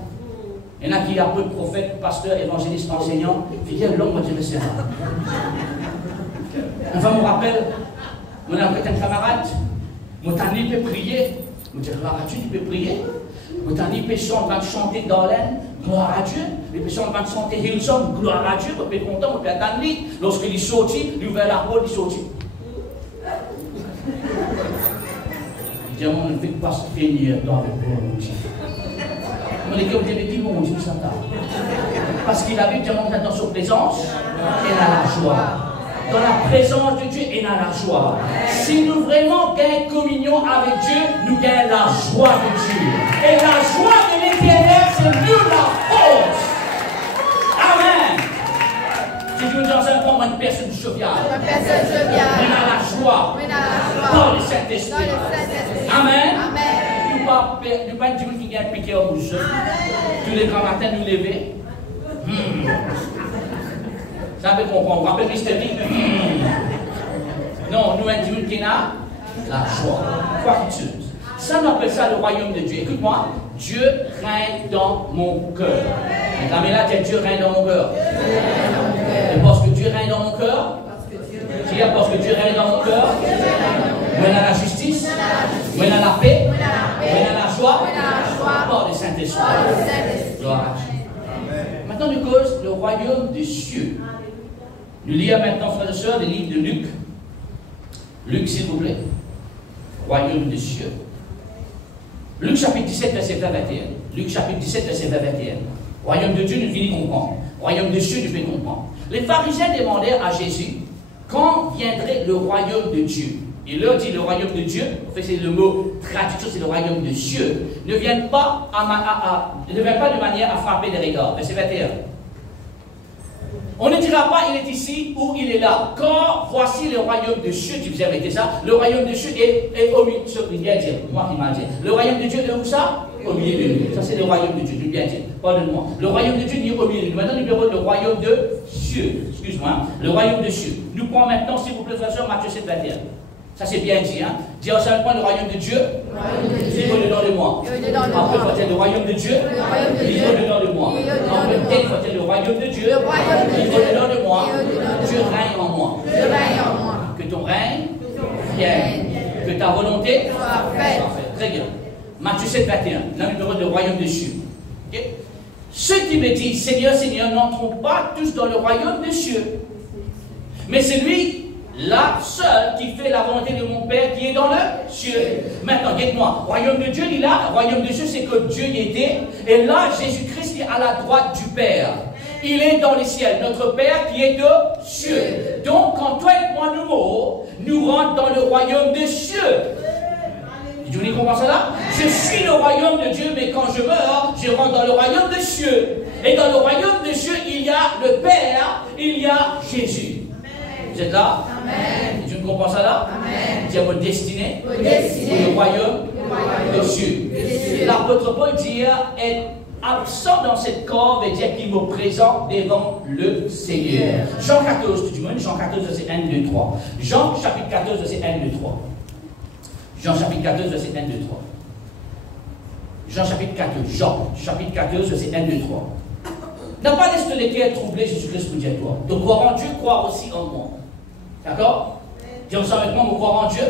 Il y en a qui apôtres, prophètes, pasteurs, évangélistes, enseignants. Il y a l'homme, moi, je le sais. Enfin, je me rappelle, mon un camarade, mon tani peut prier. Je me dis, gloire à Dieu, tu peux prier. Mon tani peut chanter dans l'aine, gloire à Dieu. Les personnes vont chanter Hillsong, gloire à Dieu. On peut être content, on peut attendre. Lorsqu'il est sorti, il ouvre la porte, il est sorti. Il dit, on ne fait pas se finir dans le bon Dieu. On est comme des mon Dieu, Satan. Parce qu'il a vu que on est dans sa présence, et dans la joie. Dans la présence de Dieu, et dans la joie. Si nous vraiment gagnons communion avec Dieu, nous gagnons la joie de Dieu. Et la joie de l'Éternel, c'est nous la force. Amen. Si nous dans un moment une personne joviale, on a la joie dans le Saint-Esprit. Amen. Nous ne pas dire qu'il y a un piqué au rouge. Tous les grands matins, nous lever. Ça veut comprendre. On rappelle Mr. Big. Non, nous avons dit qu'il y a la joie. Quoi qu'il chose. Ça, on appelle ça le royaume de Dieu. Écoute-moi. Dieu règne dans mon cœur. La mélodie dit Dieu règne dans mon cœur. Et parce que Dieu règne dans mon cœur, parce que Dieu règne dans mon cœur, où il y a la justice, où il y a la paix, où il y a la joie, par le Saint-Esprit. Gloire à Dieu. Maintenant, nous cause le royaume des cieux. Nous lisons maintenant, frères et sœurs, le livre de Luc. Luc, s'il vous plaît. Royaume des cieux. Luc chapitre 17, verset 21. Luc chapitre 17, verset 21. Royaume de Dieu, nous finissons comprendre. Royaume des cieux, nous finissons comprendre. Les pharisiens demandèrent à Jésus quand viendrait le royaume de Dieu. Il leur dit le royaume de Dieu, en fait c'est le mot traduction, c'est le royaume de cieux, ne viennent pas, de manière à frapper les regards. Verset 21. On ne dira pas il est ici ou il est là. Quand voici le royaume de cieux, tu vous avez ça, le royaume de cieux est au milieu, moi qui m'a dit. Le royaume de Dieu est où ça? Au milieu de nous. Ça c'est le royaume de Dieu, je bien dire. Pardonne-moi. Le royaume de Dieu est au milieu de nous. Maintenant nous verrons le royaume de cieux. Excuse-moi. Le royaume de cieux. Nous prenons maintenant, s'il vous plaît, frère, Matthieu 7, 21. Ça c'est bien dit, hein. Dis en savez point le royaume de Dieu. Il est au-dedans de moi. Après, il faut dire le royaume de Dieu. Il est au-dedans de moi. Après, il faut dire le royaume de Dieu. Il est au-dedans de moi. Dieu règne en moi. Que ton règne vienne. Que ta volonté soit faite. Très bien. Matthieu 7, 21. Là, nous verrons le royaume des cieux. Okay? Ceux qui me disent Seigneur, Seigneur, n'entrons pas tous dans le royaume des cieux. Mais c'est lui là seul qui fait la volonté de mon Père qui est dans le ciel. Maintenant, dites-moi, royaume de Dieu, il est là, royaume de Dieu, c'est que Dieu y était, et là, Jésus-Christ est à la droite du Père. Il est dans les ciels, notre Père qui est aux cieux. Donc, quand toi et moi nous rentrons dans le royaume des cieux. Vous comprenez ça là? Je suis le royaume de Dieu, mais quand je meurs, je rentre dans le royaume des cieux. Et dans le royaume des cieux, il y a le Père, il y a Jésus. Vous êtes là? Amen. Tu me comprends ça là? Amen. C'est votre destinée. Pour le royaume des cieux. L'apôtre Paul dit être absent dans cette corps veut dire qu'il me présente devant le Seigneur. Jean 14, tout du monde, Jean 14, verset 1, 2, 3. Jean chapitre 14, verset 1, 2, 3. Jean chapitre 14, verset 1, 2, 3. Jean chapitre 14, Jean chapitre 14, verset 1, 2, 3. N'a pas laissé le cœur troubler, Jésus-Christ vous dit à toi. De croire en Dieu, croire aussi en moi. D'accord? Dis ensemble avec moi, vous croire en Dieu,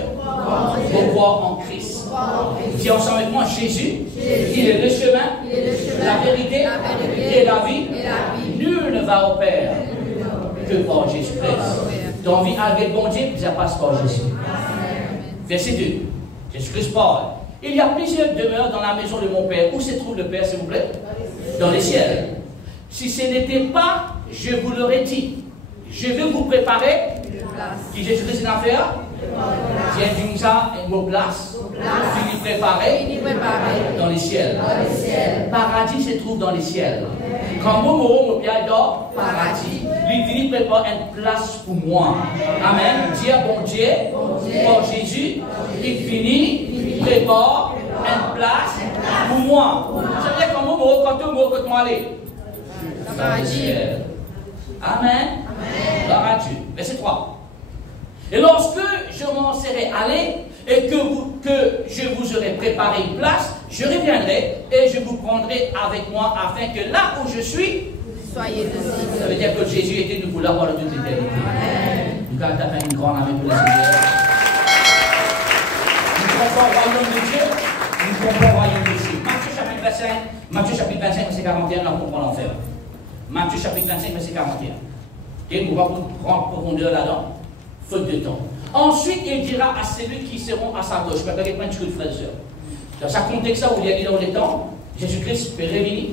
vous croire en Christ. Dis ensemble avec moi, Jésus, il est le chemin, la vérité et la vie. Nul ne va au Père que par Jésus-Christ. Ton vie avec bon Dieu, ça passe par Jésus. Verset 2. Jésus-Christ parle. Il y a plusieurs demeures dans la maison de mon Père. Où se trouve le Père, s'il vous plaît? Dans les ciels. Si ce n'était pas, je vous l'aurais dit. Je vais vous préparer. Qui Jésus-Christ en affaire? Tiens, dis ça, une place. Fini préparé dans les ciels. Paradis se trouve dans les ciels. Quand Momo, bien dans paradis, il finit préparer une place pour moi. Amen. Dieu, bon Dieu, pour Jésus, il finit prépare une place pour moi. Ça veut dire quand Momo, quand tu vas aller. Paradis. Amen. Paradis. Verset 3. Et lorsque je m'en serai allé et que je vous aurai préparé une place, je reviendrai et je vous prendrai avec moi afin que là où je suis, soyez aussi. Ça veut dire que Jésus était debout là pendant toute l'éternité. Nous avons fait une grande amie pour le Seigneur. Nous comprenons le royaume de Dieu, nous comprenons le royaume de Dieu. Matthieu chapitre 25, verset 41, là on comprend l'enfer. Matthieu chapitre 25, verset 41. Et nous allons prendre profondeur là-dedans. Faute de temps. Ensuite, il dira à celui qui seront à sa gauche. Je vais prendre une frère et sœur. Dans ce contexte-là où il y a dans les temps, Jésus-Christ peut revenir.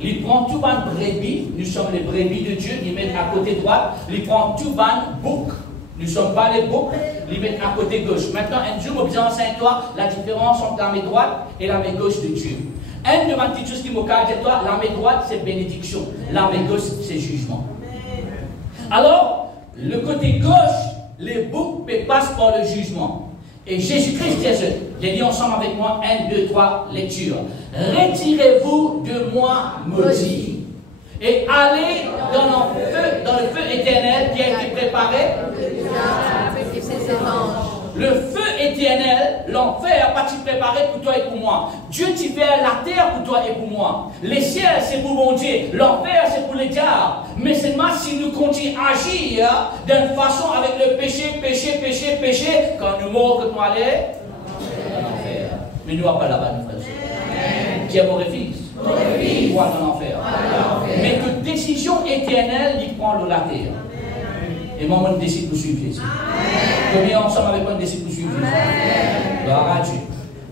Il prend tout ban brebis. Nous sommes les brebis de Dieu. Il met à côté droit. Il prend tout ban bouc. Nous ne sommes pas les boucs. Il met à côté gauche. Maintenant, un jour, vous enseigne-toi la différence entre la main droite et la main gauche de Dieu. Un de ma petite chose qui me cache de toi, la main droite, c'est bénédiction. La main gauche, c'est jugement. Alors, le côté gauche, les boucs passent par le jugement. Et Jésus-Christ dit, j'ai dit ensemble avec moi, 1, 2, 3, lecture. Retirez-vous de moi, maudit, et allez dans le feu éternel qui a été préparé. Le feu éternel, l'enfer, pas-tu préparé pour toi et pour moi. Dieu t'y fait la terre pour toi et pour moi. Les ciels, c'est pour mon Dieu. L'enfer, c'est pour les diables. Mais seulement si nous continuons à agir d'une façon avec le péché, quand nous mourons, que nous allons dans l'enfer. Mais nous n'avons pas là-bas, nous frères. Qui est mon fils? Ou dans l'enfer. Mais que décision éternelle, il prend l'eau la terre. Et moi, on décide de suivre Jésus. Combien ensemble avec moi, on décide de suivre Jésus? Gloire à Dieu.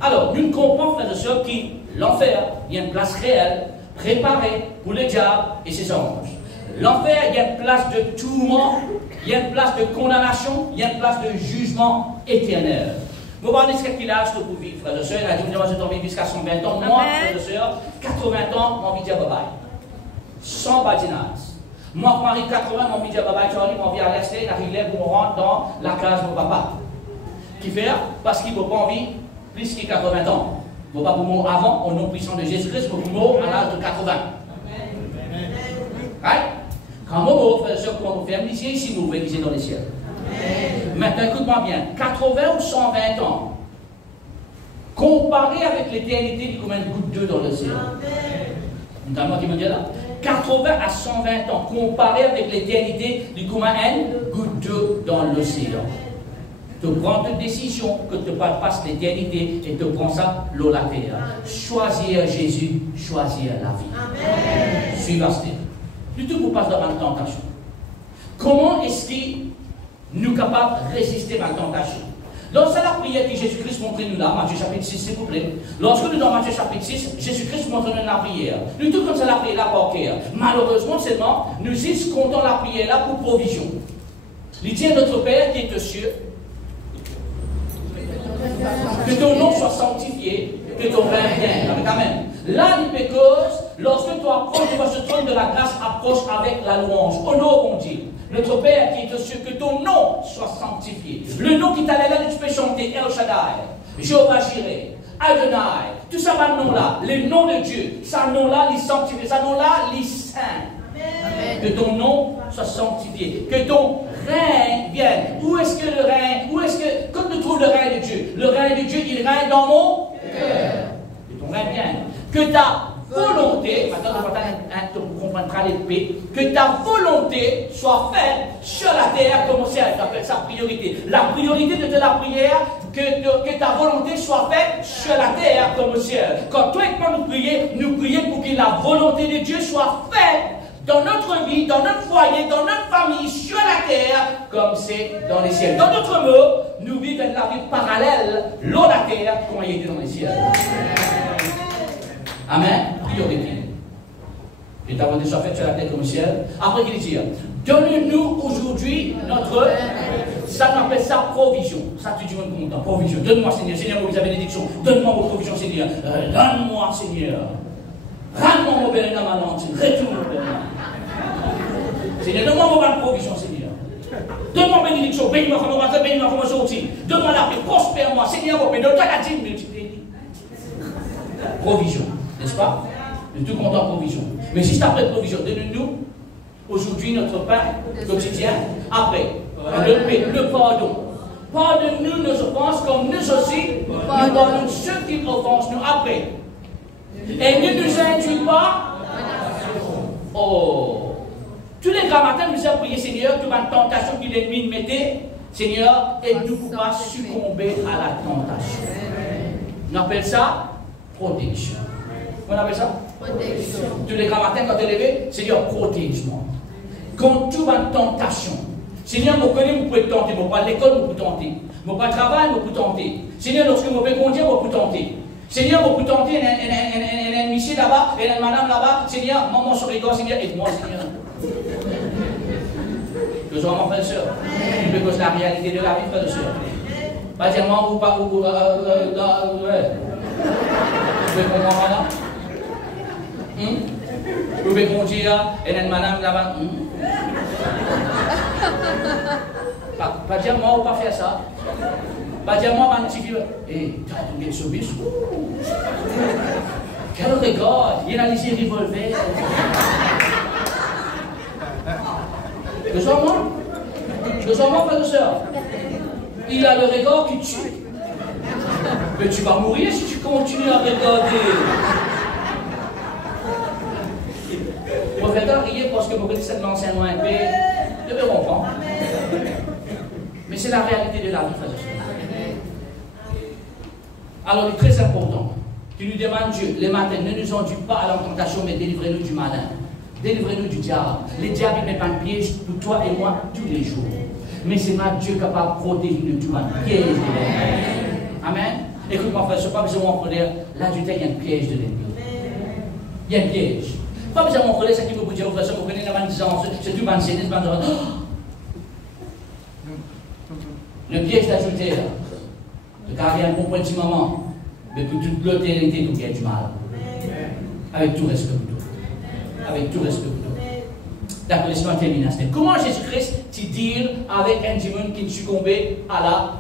Alors, nous comprenons, frères et sœurs, que l'enfer, il y a une place réelle, préparée pour le diable et ses anges. L'enfer, il y a une place de tourment, il y a une place de condamnation, il y a une place de jugement éternel. Vous voyez ce qu'il a acheté pour vivre, frères et sœurs. Il a dit, moi, je t'en vis jusqu'à 120 ans. Moi, frères et sœurs, 80 ans, mon vie dit bye bye. Sans badinage. Moi, quand j'arrive 80, mon midi à Baba Charlie, mon vie à l'est, j'arrive pour rentrer dans la case de mon papa. Qui fait? Parce qu'il ne veut pas envie plus que 80 ans. Il ne veut pas pour mourir avant, au nom puissant de Jésus-Christ, pour mourir à l'âge de 80. Right? Quand mon mot, frère et sœur, comment vous faites, ici, vous voulez dans les ciels. Maintenant, écoute-moi bien, 80 ou 120 ans, comparé avec l'éternité, il y a combien de gouttes d'eau dans l'océan? Vous moi qui me dit là? 80 à 120 ans, comparé avec l'éternité, du commun une goutte d'eau dans l'océan. Tu prends une décision que tu passes l'éternité et tu prends ça, l'eau la terre. Choisir Jésus, choisir la vie. Amen. Suivez ce du tout pour passer dans la tentation. Comment est-ce que nous sommes capables de résister à la tentation? Donc, c'est la prière que Jésus-Christ montre nous là, Matthieu chapitre 6, s'il vous plaît. Lorsque nous sommes dans Matthieu chapitre 6, Jésus-Christ montre nous la prière. Nous, tout comme ça, la prière là par cœur. Malheureusement, seulement, nous comptons la prière là pour provision. Il dit à notre Père qui est aux cieux, que ton nom soit sanctifié, que ton règne vienne. Avec Amen. Là, l'hypécose, lorsque tu approches de ce trône de la grâce, approche avec la louange. Honore, mon Dieu. Notre Père qui est aux cieux, que ton nom soit sanctifié. Le nom qui t'allait là, tu peux chanter El Shaddai, Jéhovah Jireh, Adonai, tout ça, ce nom-là, le nom de Dieu, ce nom-là, il sanctifié, ce nom-là, il saint. Amen. Que ton nom soit sanctifié, que ton règne vienne. Où est-ce que le règne, quand tu trouves le règne de Dieu? Le règne de Dieu, il règne dans mon cœur. Que ton règne vienne. que ta volonté, maintenant on comprendra l'épée, que ta volonté soit faite sur la terre comme au ciel. Tu appelles ça priorité. La priorité de la prière, que ta volonté soit faite sur la terre comme au ciel. Quand toi et moi nous prions pour que la volonté de Dieu soit faite dans notre vie, dans notre foyer, dans notre famille, sur la terre, comme c'est dans les ciels. Dans d'autres mots, nous vivons la vie parallèle, l'eau la terre, comme il était dans les ciels. Amen. Priorité. Que ta volonté soit faite sur la terre comme au ciel. Après, il dit, donne-nous aujourd'hui notre... Ça, on appelle ça provision. Ça, tu dis mon content. Provision. Donne-moi, Seigneur. Seigneur, vous avez bénédiction. Donne-moi vos provisions, Seigneur. Donne-moi, Seigneur. Rends-moi mon bénin dans ma langue. Retourne mon bénin. Seigneur, donne-moi mon provision, Seigneur. Donne-moi bénédiction. Bénis-moi comme on va faire, bénis-moi comme on sortit. Donne-moi la paix. Prospère-moi. Seigneur, mon bénin. Donne-toi la dîme. Provision. N'est-ce pas? De tout content provision. Mais juste après provision, donne-nous aujourd'hui notre pain quotidien. Après, le pardon. Pardonne-nous nos offenses comme nous aussi, nous pardonnons ceux qui offensent nous après. Et ne nous induis pas. Oh. Tous les grands matins, nous avons prié, Seigneur, toute la tentation que l'ennemi nous mettait, Seigneur, aide-nous pour ne pas succomber à la tentation. On appelle ça protection. On appelle ça protection. Tous les grands matins, quand tu es levé, Seigneur, protège-moi. Contre toute la tentation. Seigneur, je connais, vous pouvez tenter. Je vais à l'école, vous pouvez tenter. Je vais à travail, vous pouvez tenter. Seigneur, lorsque je vais conduire, vous pouvez tenter. Seigneur, vous pouvez tenter. Il y a un monsieur là-bas, il y a une madame là-bas. Seigneur, maman sur les gars, Seigneur, aide-moi, Seigneur. Je sois mon frère et soeur. Parce que la réalité de la vie, frère et soeur. Pas dire moi ou pas, ou. Vous pouvez comprendre là? Vous pouvez conduire, il y a une madame là-bas. Pas dire moi ou pas faire ça. Pas dire moi, ma petite fille. Eh, tu as tombé sur le bus. Quel regard, il y a les yeux revolver. Je sois moi, frère et soeur. Il a le regard qui tue. Mais tu vas mourir si tu continues à regarder. Mon frère riait parce que vous connaissez cet enseignement un peu. Je me comprends. Mais c'est la réalité de la vie, frère et soeur. Alors, il est très important. Tu nous demandes, Dieu, les matins, ne nous induis pas à la tentation, mais délivrez-nous du malin. Délivrez-nous du diable. Le diable n'est pas un piège pour toi et moi tous les jours. Mais c'est pas Dieu capable de protéger nous du piège de l'ennemi. Amen. Écoute-moi, frère, je n'ai pas besoin de m'en l'adultère, il y a un piège de l'ennemi. Il y a un piège. Pas besoin de m'en ce qui vous dire, frère, vous connaissez la disant, c'est tout ban sénès, ban le piège d'adultère. Le carrière un bon petit moment, mais pour toute l'éternité, nous gagne du mal. Avec tout respect pour toi. Avec tout respect pour toi. D'accord, laisse-moi terminer. Comment Jésus-Christ t'y dit avec un démon qui succombait à la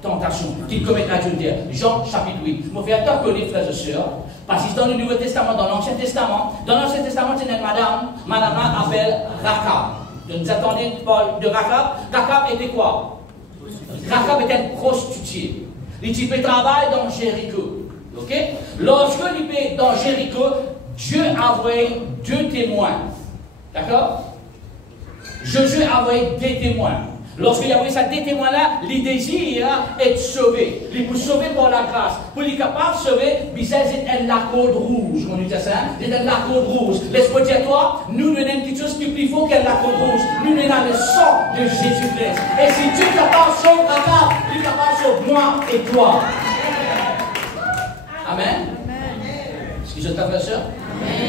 tentation, qui commet l'adultère? Jean chapitre 8. Je vais faire tant connaître, frères et sœurs, parce que dans le Nouveau Testament, dans l'Ancien Testament, il y a une madame appelle Rahab. Vous attendez de Rahab? Rahab était quoi? Rahab était une prostituée. Il type travail dans Jéricho. Ok? Lorsque il est dans Jéricho, Dieu a envoyé 2 témoins. D'accord? Jésus a envoyé des témoins. Lorsqu'il a envoyé ces 2 témoins-là, il désire être sauvé. Il peut sauver par la grâce. Pour être capable de sauver, c'est un code rouge. On dit ça, c'est un code rouge. Laisse-moi dire toi, nous donnons quelque chose qui plus fort qu'un code rouge. Nous donnons le sang de Jésus-Christ. Et si Dieu est capable de sauver Rahab, il est capable de sauver moi et toi. Amen. Est-ce que je t'appelle ça?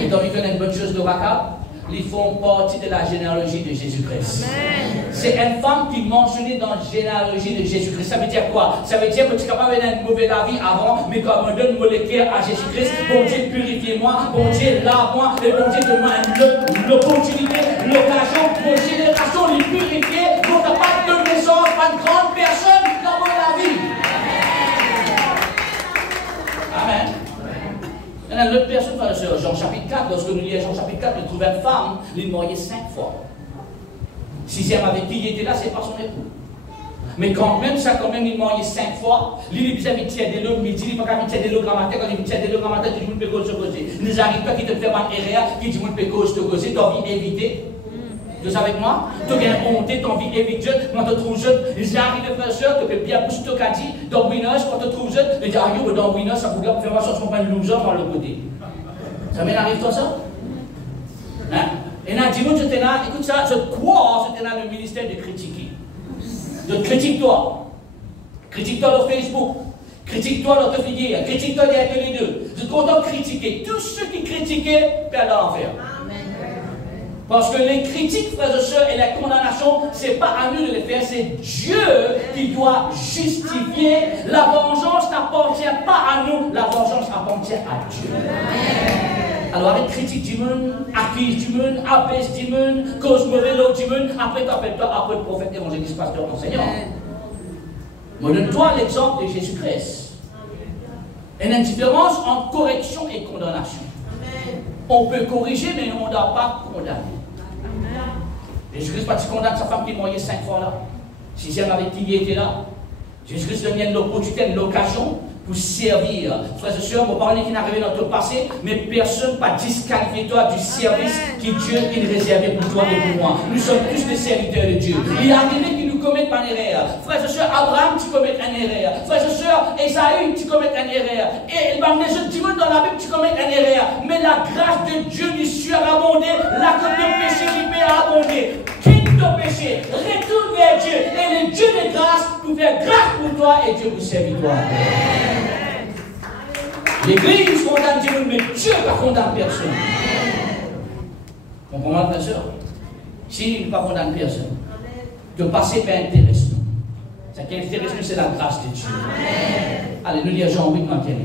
Et donc, il connaît une bonne chose de Rahab. Ils font partie de la généalogie de Jésus-Christ. C'est une femme qui est mentionnée dans la généalogie de Jésus-Christ. Ça veut dire quoi? Ça veut dire que tu es capable d'avoir une mauvaise vie avant, mais quand on donne mon cœur à Jésus-Christ, bon Dieu, purifiez-moi, bon Dieu, lave-moi, et bon Dieu, donne-moi l'opportunité, l'occasion, mon génération, les purifier, pour capable de naissance, pas une grande personne dans la vie. Amen. Il y a une autre personne, Jean chapitre 4, lorsque nous lisons Jean chapitre 4, nous trouvons une femme, il est marié 5 fois. 6e avec qui il était là, c'est pas son époux. Mais quand même, ça, quand même, il mange 5 fois. Il a mis de l'eau midi, il n'a pas mis de l'eau grammaire. Quand il met de l'eau grammaire, il dit, il peut cause de causer. Il nous arrive pas qui te fait mal erreur, qui dit, il peut cause de causer, tu as envie d'éviter. Vous êtes avec moi? Tu as bien honte, tu as envie d'éviter, quand tu te trouves jeune, il arrive, frère et soeur, tu peux bien pousser ton caddie, dans Windows, quand tu te trouves jeune, tu dis, ah, yo, dans Windows, ça vous faire moi, je pas une loser, par le côté. Ça m'arrive comme ça? Hein? Et là, dis-moi, je t'ai là, écoute ça, je crois, je t'ai là le ministère de critiquer. Je critique-toi. Critique-toi dans Facebook. Critique-toi dans ta figure. Critique-toi derrière les deux. Je suis content de critiquer. Tous ceux qui critiquaient perdent l'enfer. Parce que les critiques, frères et sœurs, et la condamnation, ce n'est pas à nous de les faire, c'est Dieu qui doit justifier. La vengeance n'appartient pas à nous, la vengeance appartient à Dieu. Alors avec critique du monde, accuse du monde, abaisse du monde, cause mauvais l'autre du monde, après t'appelles-toi après le prophète, évangéliste, pasteur, enseignant. Mais donne-toi l'exemple de Jésus-Christ. Il y a une différence entre correction et condamnation. On peut corriger, mais on ne doit pas condamner. Jésus-Christ, quand il condamne sa femme qui est mariée 5 fois là, si elle avec qui il était là, Jésus-Christ devient l'opportunité, l'occasion pour servir. Frères et sœurs, vous parlez qui n'est arrivé dans ton passé, mais personne ne va disqualifier toi du service que Dieu a réservé pour toi et pour moi. Nous sommes tous des serviteurs de Dieu. Il est arrivé qu'ils nous commettent une erreur. Frères et sœurs, Abraham, tu commets une erreur. Frères et sœurs, Esaü, tu commets une erreur. Et les autres dis-moi dans la Bible, tu commets une erreur. Mais la grâce de Dieu lui surabondait, la côte de péché lui peut abonder. Quitte ton péché, retourne vers Dieu. Et le Dieu de grâce pour faire grâce pour toi et Dieu pour servir toi. L'Église condamne Dieu, mais Dieu ne condamne personne. Vous comprenez, frère et sœur? S'il ne condamne personne, de passer par intéressement. Ce qui intéresse nous, c'est la grâce de Dieu. Alléluia, Jean 8, 21.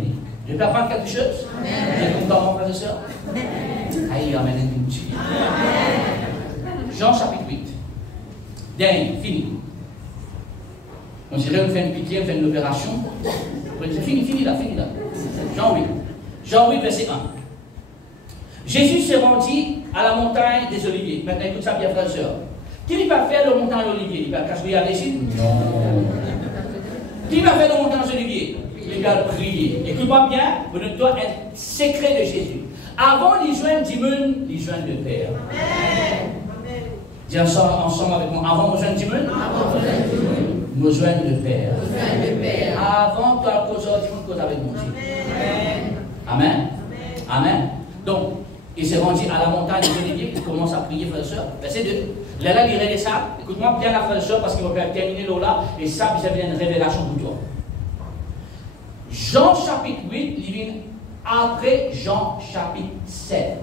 Je peux apprendre quelque chose? Vous êtes content, mon frère et sœur? Aïe, amen. Jean chapitre 8. Dernier, fini. On dirait, on fait une pitié, on fait une opération. Fini là. Jean 8, verset 1. Jésus s'est rendu à la montagne des Oliviers. Maintenant, écoute ça bien, frère et sœur. Qui va faire le montagne des Oliviers? Il va cacher à ici? Non. Qui va faire le montagne des Oliviers? Il va prier. Écoute-moi bien, vous donne-toi un secret de Jésus. Avant les joindre du monde, les joindre le Père. Amen. Dis ensemble avec moi. Avant de joindre du monde? Nous joignons le Père. Avant que la cause du monde avec mon Dieu. Amen. Amen. Donc, il s'est rendu à la montagne des Oliviers, il commence à prier, frère et sœur. Verset 2. Là, il irait ça. Écoute-moi bien, la frère et sœur, parce qu'il va faire terminer l'eau là, et ça, vous avez une révélation pour toi. Jean chapitre 8, il vient après Jean chapitre 7.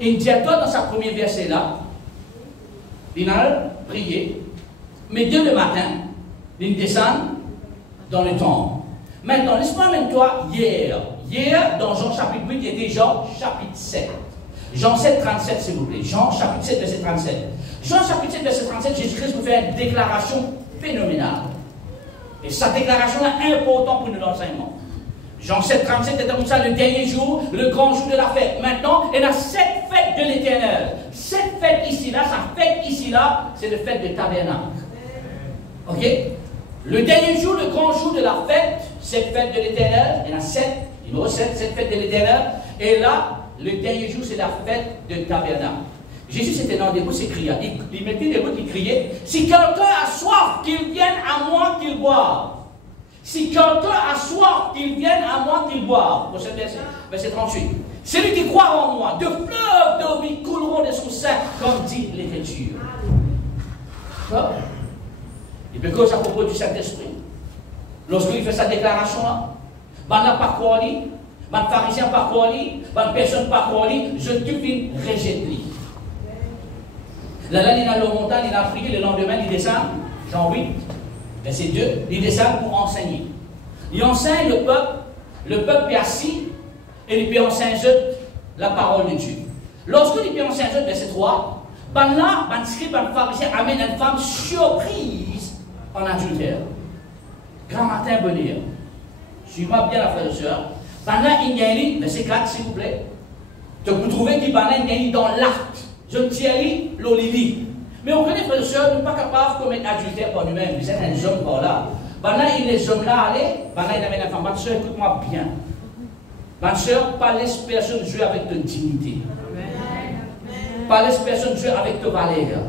Il dit à toi dans sa première verset là, il a prié. Mais dès le matin, il descend dans le temple. Maintenant, laisse-moi toi hier. Hier, dans Jean chapitre 8, il y était Jean chapitre 7. Jean 7, 37, s'il vous plaît. Jean chapitre 7, verset 37. Jean chapitre 7, verset 37, Jésus-Christ nous fait une déclaration phénoménale. Et sa déclaration est importante pour nous l'enseignement. Jean 7, 37 est comme ça, le dernier jour, le grand jour de la fête. Maintenant, il y a 7 fêtes de l'Éternel. 7 fêtes ici-là, sa fête ici-là, c'est le fête de tabernacle. Ok? Le dernier jour, le grand jour de la fête, cette fête de l'Éternel, il y en a 7, numéro 7, cette fête de l'Éternel. Et là, le dernier jour, c'est la fête de tabernacle. Jésus s'était dans des bouts, il criait. Il mettait des bouts, il criait. Si quelqu'un a soif, qu'il vienne à moi, qu'il boive. Si quelqu'un a soif, qu'il vienne à moi, qu'il boive. Prochain verset, verset 38. Celui qui croit en moi, de fleuves d'eau vie couleront de son sein, comme dit l'Écriture. Il peut causer à propos du Saint-Esprit. Lorsqu'il fait sa déclaration, il n'a pas croire, il pharisien pas croire, il personne pas croire, je devine rejeter. Là, il est dans la montagne, il a prié, le lendemain, il descend, Jean 8, verset 2, il descend pour enseigner. Il enseigne le peuple est assis, et il peut enseigner la parole de Dieu. Lorsqu'il peut enseigner, verset 3, là, un scribe, un pharisien amène une femme surprise en adultère. Grand matin, bonheur. Suivez-moi bien la frère et sœur. Là, il y a un verset 4, s'il vous plaît. Donc, vous trouvez qu'il y a un dans l'acte. Je tiens l'olili. Mais on connaît, frères et sœurs, nous ne sommes pas capables de commettre adultère par nous-mêmes. Vous êtes un homme par là. Maintenant, il les hommes là, allez, maintenant, il amène la femme. Ma soeur, écoute-moi bien. Ma soeur, pas laisse personne jouer avec ta dignité. Pas laisse personne jouer avec ta valeur.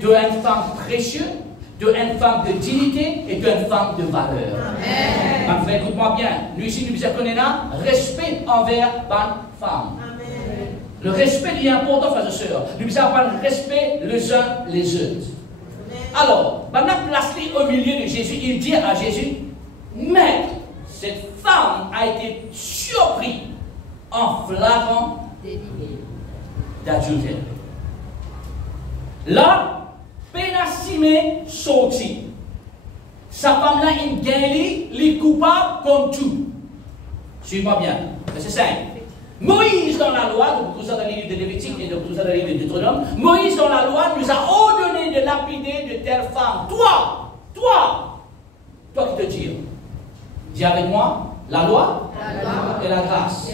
Tu es une femme précieuse, tu es une femme de dignité et tu es une femme de valeur. Ma frère, écoute-moi bien. Nous ici, nous vous connaissons respect envers ma femme. Le respect, il est important, frères et sœurs. Nous avons le respect les uns les autres. Alors, maintenant, placé au milieu de Jésus, il dit à Jésus, mais cette femme a été surprise en flagrant d'adultère. Là, Pénassimé sorti. Sa femme-là, il gagne, il est coupable comme tout. Suivez-moi bien. Verset 5. Moïse dans la loi, donc tout ça dans les livres de Lévitique et donc tout ça dans les livres de Deutéronome, Moïse dans la loi nous a ordonné de lapider de telles femmes. Toi qui te dis. Dis avec moi, la loi et la grâce.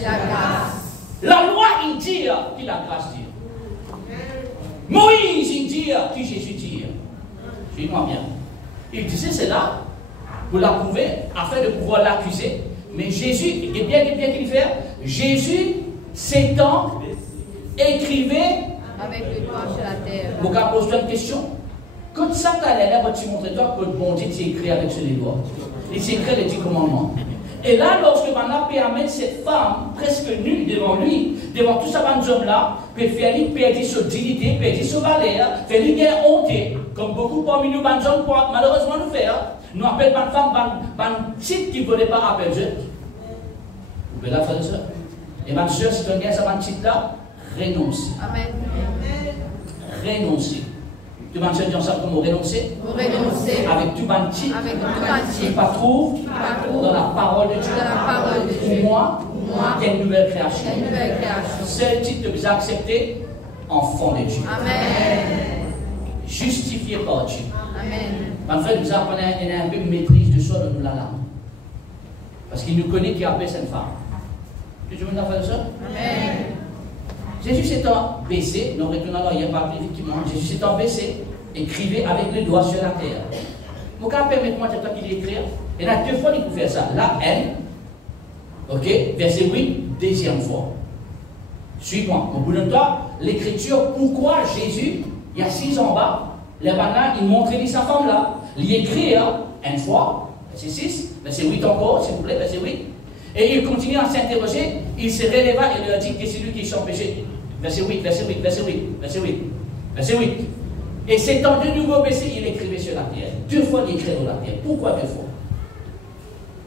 La loi, il dit, qui la grâce dit. Moïse, il dit, qui Jésus dit. Suivez-moi bien. Il disait cela pour l'approuver, afin de pouvoir l'accuser. Mais Jésus, et bien qu'il fait, Jésus s'étant écrivait avec le doigt sur la terre. Vous pouvez poser une question. Quand ça t'a l'air, tu montres toi que bon Dieu t'y écrit avec ce doigts. Il s'est écrit les 10 commandements. Et là, lorsque Manapé amène cette femme presque nue devant lui, devant tout ça, ces hommes-là, peut faire lui perdre sa dignité, perdre sa valeur, faire lui gagner honte, comme beaucoup parmi nous, ces hommes, malheureusement, nous faire. Nous appelons une femme, un titre qui ne voulait pas appeler Dieu. Vous pouvez la faire ça. Et ma soeur, si tu as ça, un titre-là, renonce. Amen. Renoncer. Tu m'as dit ça comme renoncer. Renoncer. Avec tout un titre. Avec tout un titre. Tu pas trouve dans la parole de Dieu. Dans la parole de Dieu. Pour moi, il y a une nouvelle création. Il y a une nouvelle création. Seul titre que vous acceptez, enfant de Dieu. Amen. Justifié par Dieu. Amen. En fait, nous avons un peu de maîtrise de soi de nous la langue. Parce qu'il nous connaît qui appelle cette femme. Tu veux nous faire ça? Amen. Jésus s'étant baissé, nous retournons là, il n'y a pas effectivement, Jésus s'étant baissé, écrivait avec le doigt sur la terre. Mon cas, permettez-moi de toi qu'il écrire. Et là, 2 fois, il peut faire ça. Là, elle, ok, verset 8, deuxième fois. Suis-moi. Au bout de toi, l'écriture, pourquoi Jésus, il y a 6 en bas, les bananes, il montrait sa femme là. Il écrit une fois, verset 6, verset 8 encore, s'il vous plaît, verset 8. Et il continue à s'interroger, il se releva et lui a dit que c'est lui qui est sans péché. Verset 8, verset 8, verset 8, verset 8, verset 8. Et s'étant de nouveau baissé, il écrivait sur la terre. 2 fois, il écrit sur la terre. Pourquoi 2 fois?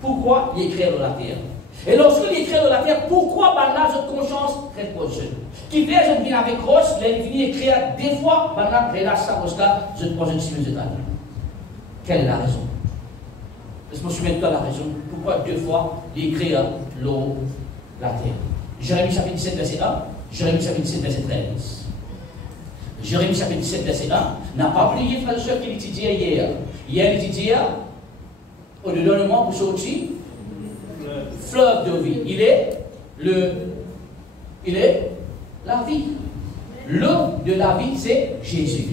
Pourquoi il écrit sur la terre? Et lorsqu'il écrit sur la terre, pourquoi là, notre conscience repose? Qui fait, je viens avec Ross, il vient écrire 2 fois, maintenant, relâche ça, je te pose une suite de l'année. Quelle est la raison? Laisse-moi soumettre à la raison. Pourquoi 2 fois il écrit l'eau, la terre? Jérémie chapitre 17, verset 1. Jérémie chapitre 17, verset 13. Jérémie chapitre 17, verset 1. N'a pas oublié, frère et soeur, qu'il étudiait hier. Hier, il étudiait au-delà de moi pour sortir fleuve de vie. Il est la vie. L'eau de la vie, c'est Jésus.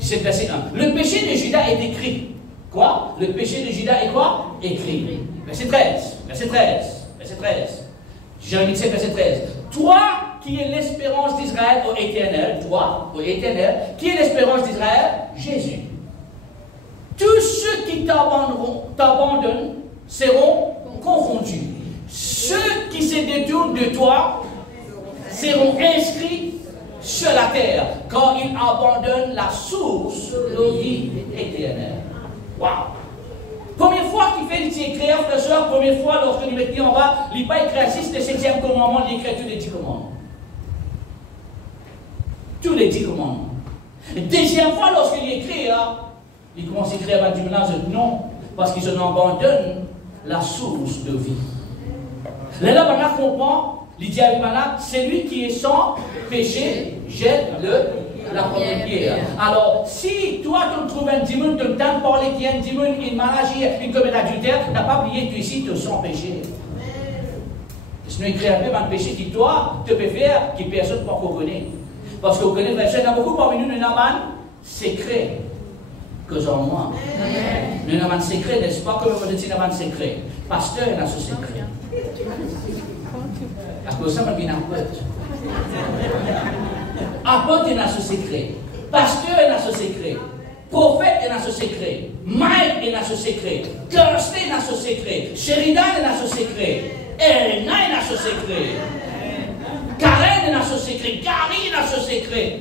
17, verset 1. Le péché de Judas est écrit. Quoi? Le péché de Judas est quoi? Écrit. Verset 13. Verset 13. Verset 13. Jérémie 17, verset 13. Toi qui es l'espérance d'Israël au éternel, toi, au éternel, qui est l'espérance d'Israël? Jésus. Tous ceux qui t'abandonnent seront confondus. Ceux qui se détournent de toi seront inscrits sur la terre, quand ils abandonnent la source de vie éternelle. Waouh! Première fois qu'il fait écrire, frère, soeur, première fois lorsque nous mettons en bas, il n'a pas écrit 6, le 7e commandement, il écrit tous les 10 commandements. Tous les 10 commandements. Deuxième fois, lorsqu'il écrit, il commence à écrire avec du mélange de non, parce qu'ils abandonnent la source de vie. Là, on comprend, il dit avec Manak, c'est lui qui est sans péché, jette la première pierre. Alors, si toi, tu trouves un démon, tu entends parler qu'il y a un démon, une maladie, une commet adultère, tu n'as pas oublié, tu ici, tu es sans péché. Sinon, il crée un peu un péché qui, toi, te peut faire, qui personne ne peut connaître. Parce qu'on connaît, il y en a beaucoup parmi nous, secret que j'en moi. Nous avons un secret, n'est-ce pas? Comme on dit, nous avons un secret. Pasteur a ce secret. Parce que ça m'a bien apôtre. Apôtre a ce secret. Pasteur a ce secret. Prophète a ce secret. Mike a ce secret. Kirsten a ce secret. Sheridan a ce secret. Elna a ce secret. Karen a ce secret. Gary a ce secret.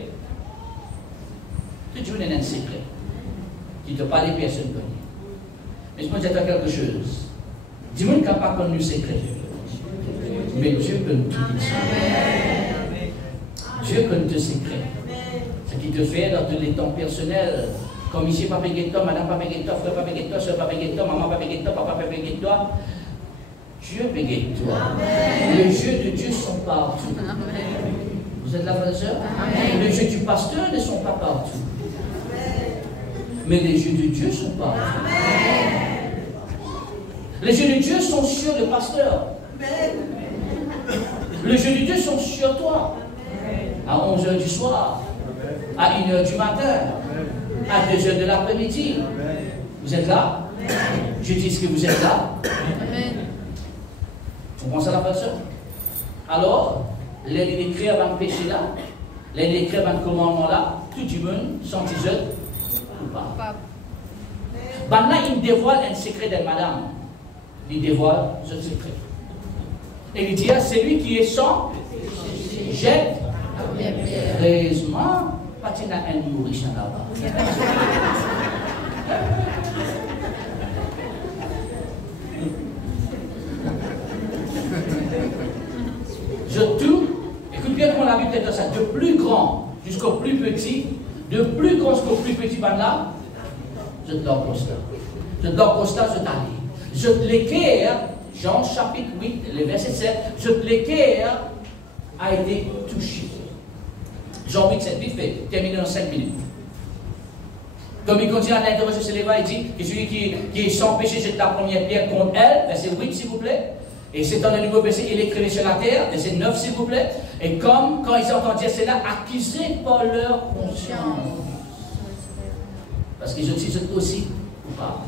Tout le monde a un secret. Qui ne pas les personnes connues. Mais je peux dire quelque chose. Dis-moi qu'il n'y a pas connu le secret. Mais Dieu connaît tout. Dieu connaît tes secrets. Ce qui te fait dans tous les temps personnels. Comme ici, papa Guetto, madame papa Guetto, frère papa Guetto, soeur papa Guetto, maman papa Guetto, papa papa Guetto. Dieu bénit toi. Les yeux de Dieu sont partout. Vous êtes là, frère et soeur? Les yeux du pasteur ne sont pas partout. Mais les yeux de Dieu sont partout. Les yeux de Dieu sont sur le pasteur. Les yeux de Dieu sont sur toi. À 11h du soir, à 1h du matin, à 2h de l'après-midi. Vous êtes là? Je dis que vous êtes là. Vous pensez à la personne? Alors, les écrits avant le péché là, les écrits avant le commandement là, tout le monde sont isolés ou pas. Ben là, il dévoile un secret de madame. Il dévoile ce secret. Et il dit, c'est lui qui est sans, jette. Heureusement, pas qu'il y a un nourriche là-bas. Je tout, écoute bien comment la Bible est dans ça, de plus grand jusqu'au plus petit, de plus grand jusqu'au plus petit, ben là, je te l'emposte. Je te l'emposte, je t'allie. Je te l'équerre, Jean chapitre 8, le verset 7, je te l'équerre a été touché. Jean 8, 7, vite fait, terminé dans 5 minutes. Comme il continue à l'interroger sur les voies, il dit que celui qui est sans péché jette la première pierre contre elle, verset 8 s'il vous plaît. Et c'est dans le nouveau verset, il écrivait sur la terre, verset 9 s'il vous plaît. Et comme quand ils entendent dire cela, accusés par leur conscience. Parce qu'ils sont aussi coupables.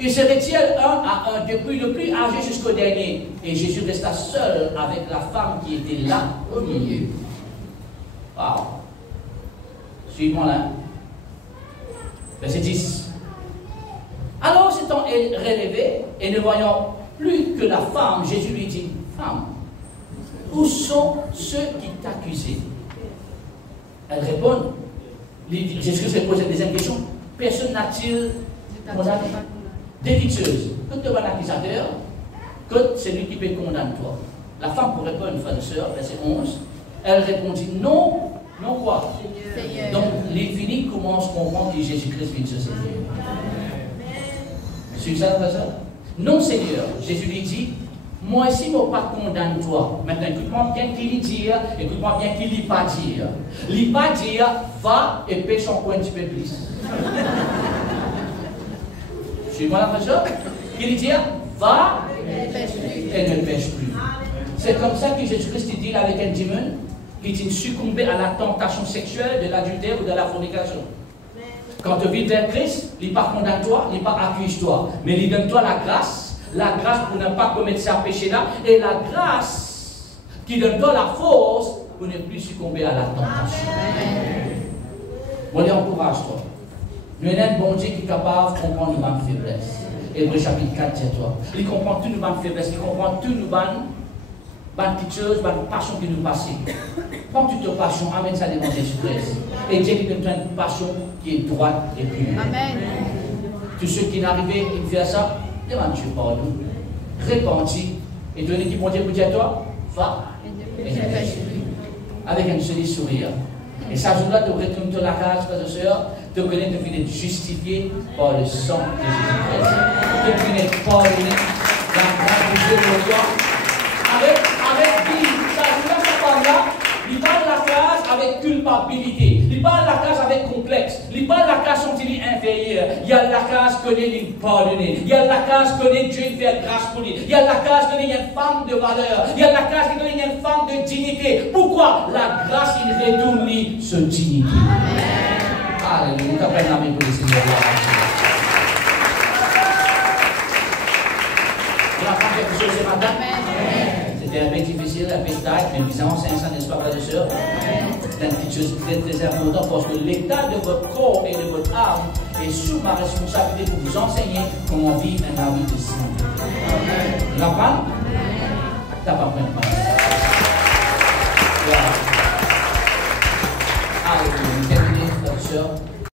Ils se retiennent un à un, depuis le plus âgé jusqu'au dernier. Et Jésus resta seul avec la femme qui était là au milieu. Wow. Suivez-moi là. Verset 10. Alors s'étant relevé et ne voyant plus que la femme, Jésus lui dit, femme, où sont ceux qui t'accusaient? Elle répond, Jésus se pose la deuxième question, personne n'a-t-il condamné? Défiteuse, que tu es un accusateur, que celui qui peut condamner toi. La femme pour répondre, frère et sœur, verset 11, elle répondit, non, non quoi? Seigneur. Donc l'infini commence à comprendre que Jésus-Christ vient de se servir. C'est ça, frère et sœur? Non, Seigneur, Jésus lui dit, moi ici, je ne pas condamne toi. Maintenant, écoute-moi bien qui lui dit, écoute-moi bien qui lui pas dire. Lui pas dire, va et pêche encore un petit peu plus. Suis-moi la frère? Il lui dit, va et ne pêche plus. C'est comme ça que Jésus-Christ dit avec un démon qui dit succomber à la tentation sexuelle de l'adultère ou de la fornication. Quand tu vis vers Christ, il ne pas condamne toi, il ne pas accuse toi, mais il donne toi la grâce pour ne pas commettre ce péché-là, et la grâce qui donne toi la force pour ne plus succomber à la tentation. On les encourage toi. Nous avons un bon Dieu qui est capable de comprendre nos faiblesses. Hébreu chapitre 4, c'est toi. Il comprend toutes nos faiblesses, il comprend toutes nos petites choses, nos passions qui nous passent. Prends toute ta passion, amène ça devant Jésus-Christ. Et Dieu qui te donne une passion qui est droite et pure. Amen. Tous ceux qui n'arrivaient à faire ça, demande Dieu pardon. Répandis. Et donne qui bon Dieu pour dire à toi, va et ne pêche plus. Avec un joli sourire. Et ça jour-là, tu retournes dans la case, frères et sœurs, tu connais, tu finis justifié par le sang de Jésus-Christ. Tu finis pardonné, la grâce de Dieu pour toi. Avec qui, ça jour-là, ça parle là, il parle la case avec culpabilité, il parle la case avec complexe, il parle la case sont il inférieur, il y a la case que il pardonné, il y a la case que Dieu fait grâce pour lui, il y a la case que il y a une femme de valeur, il y a la case que il y a une femme de dignité. Pourquoi? La grâce il retourne lui ce dignité. Amen. Alléluia. Nous t'appelons la main pour le Seigneur. Tu apprends quelque chose ce matin? C'était un peu difficile, un peu tard, mais nous avons 500, n'est-ce pas, frères et sœurs? C'est une petite chose très, très importante parce que l'état de votre corps et de votre âme est sous ma responsabilité pour vous enseigner comment vivre un vie de saint. Tu l'apprends? T'as pas pris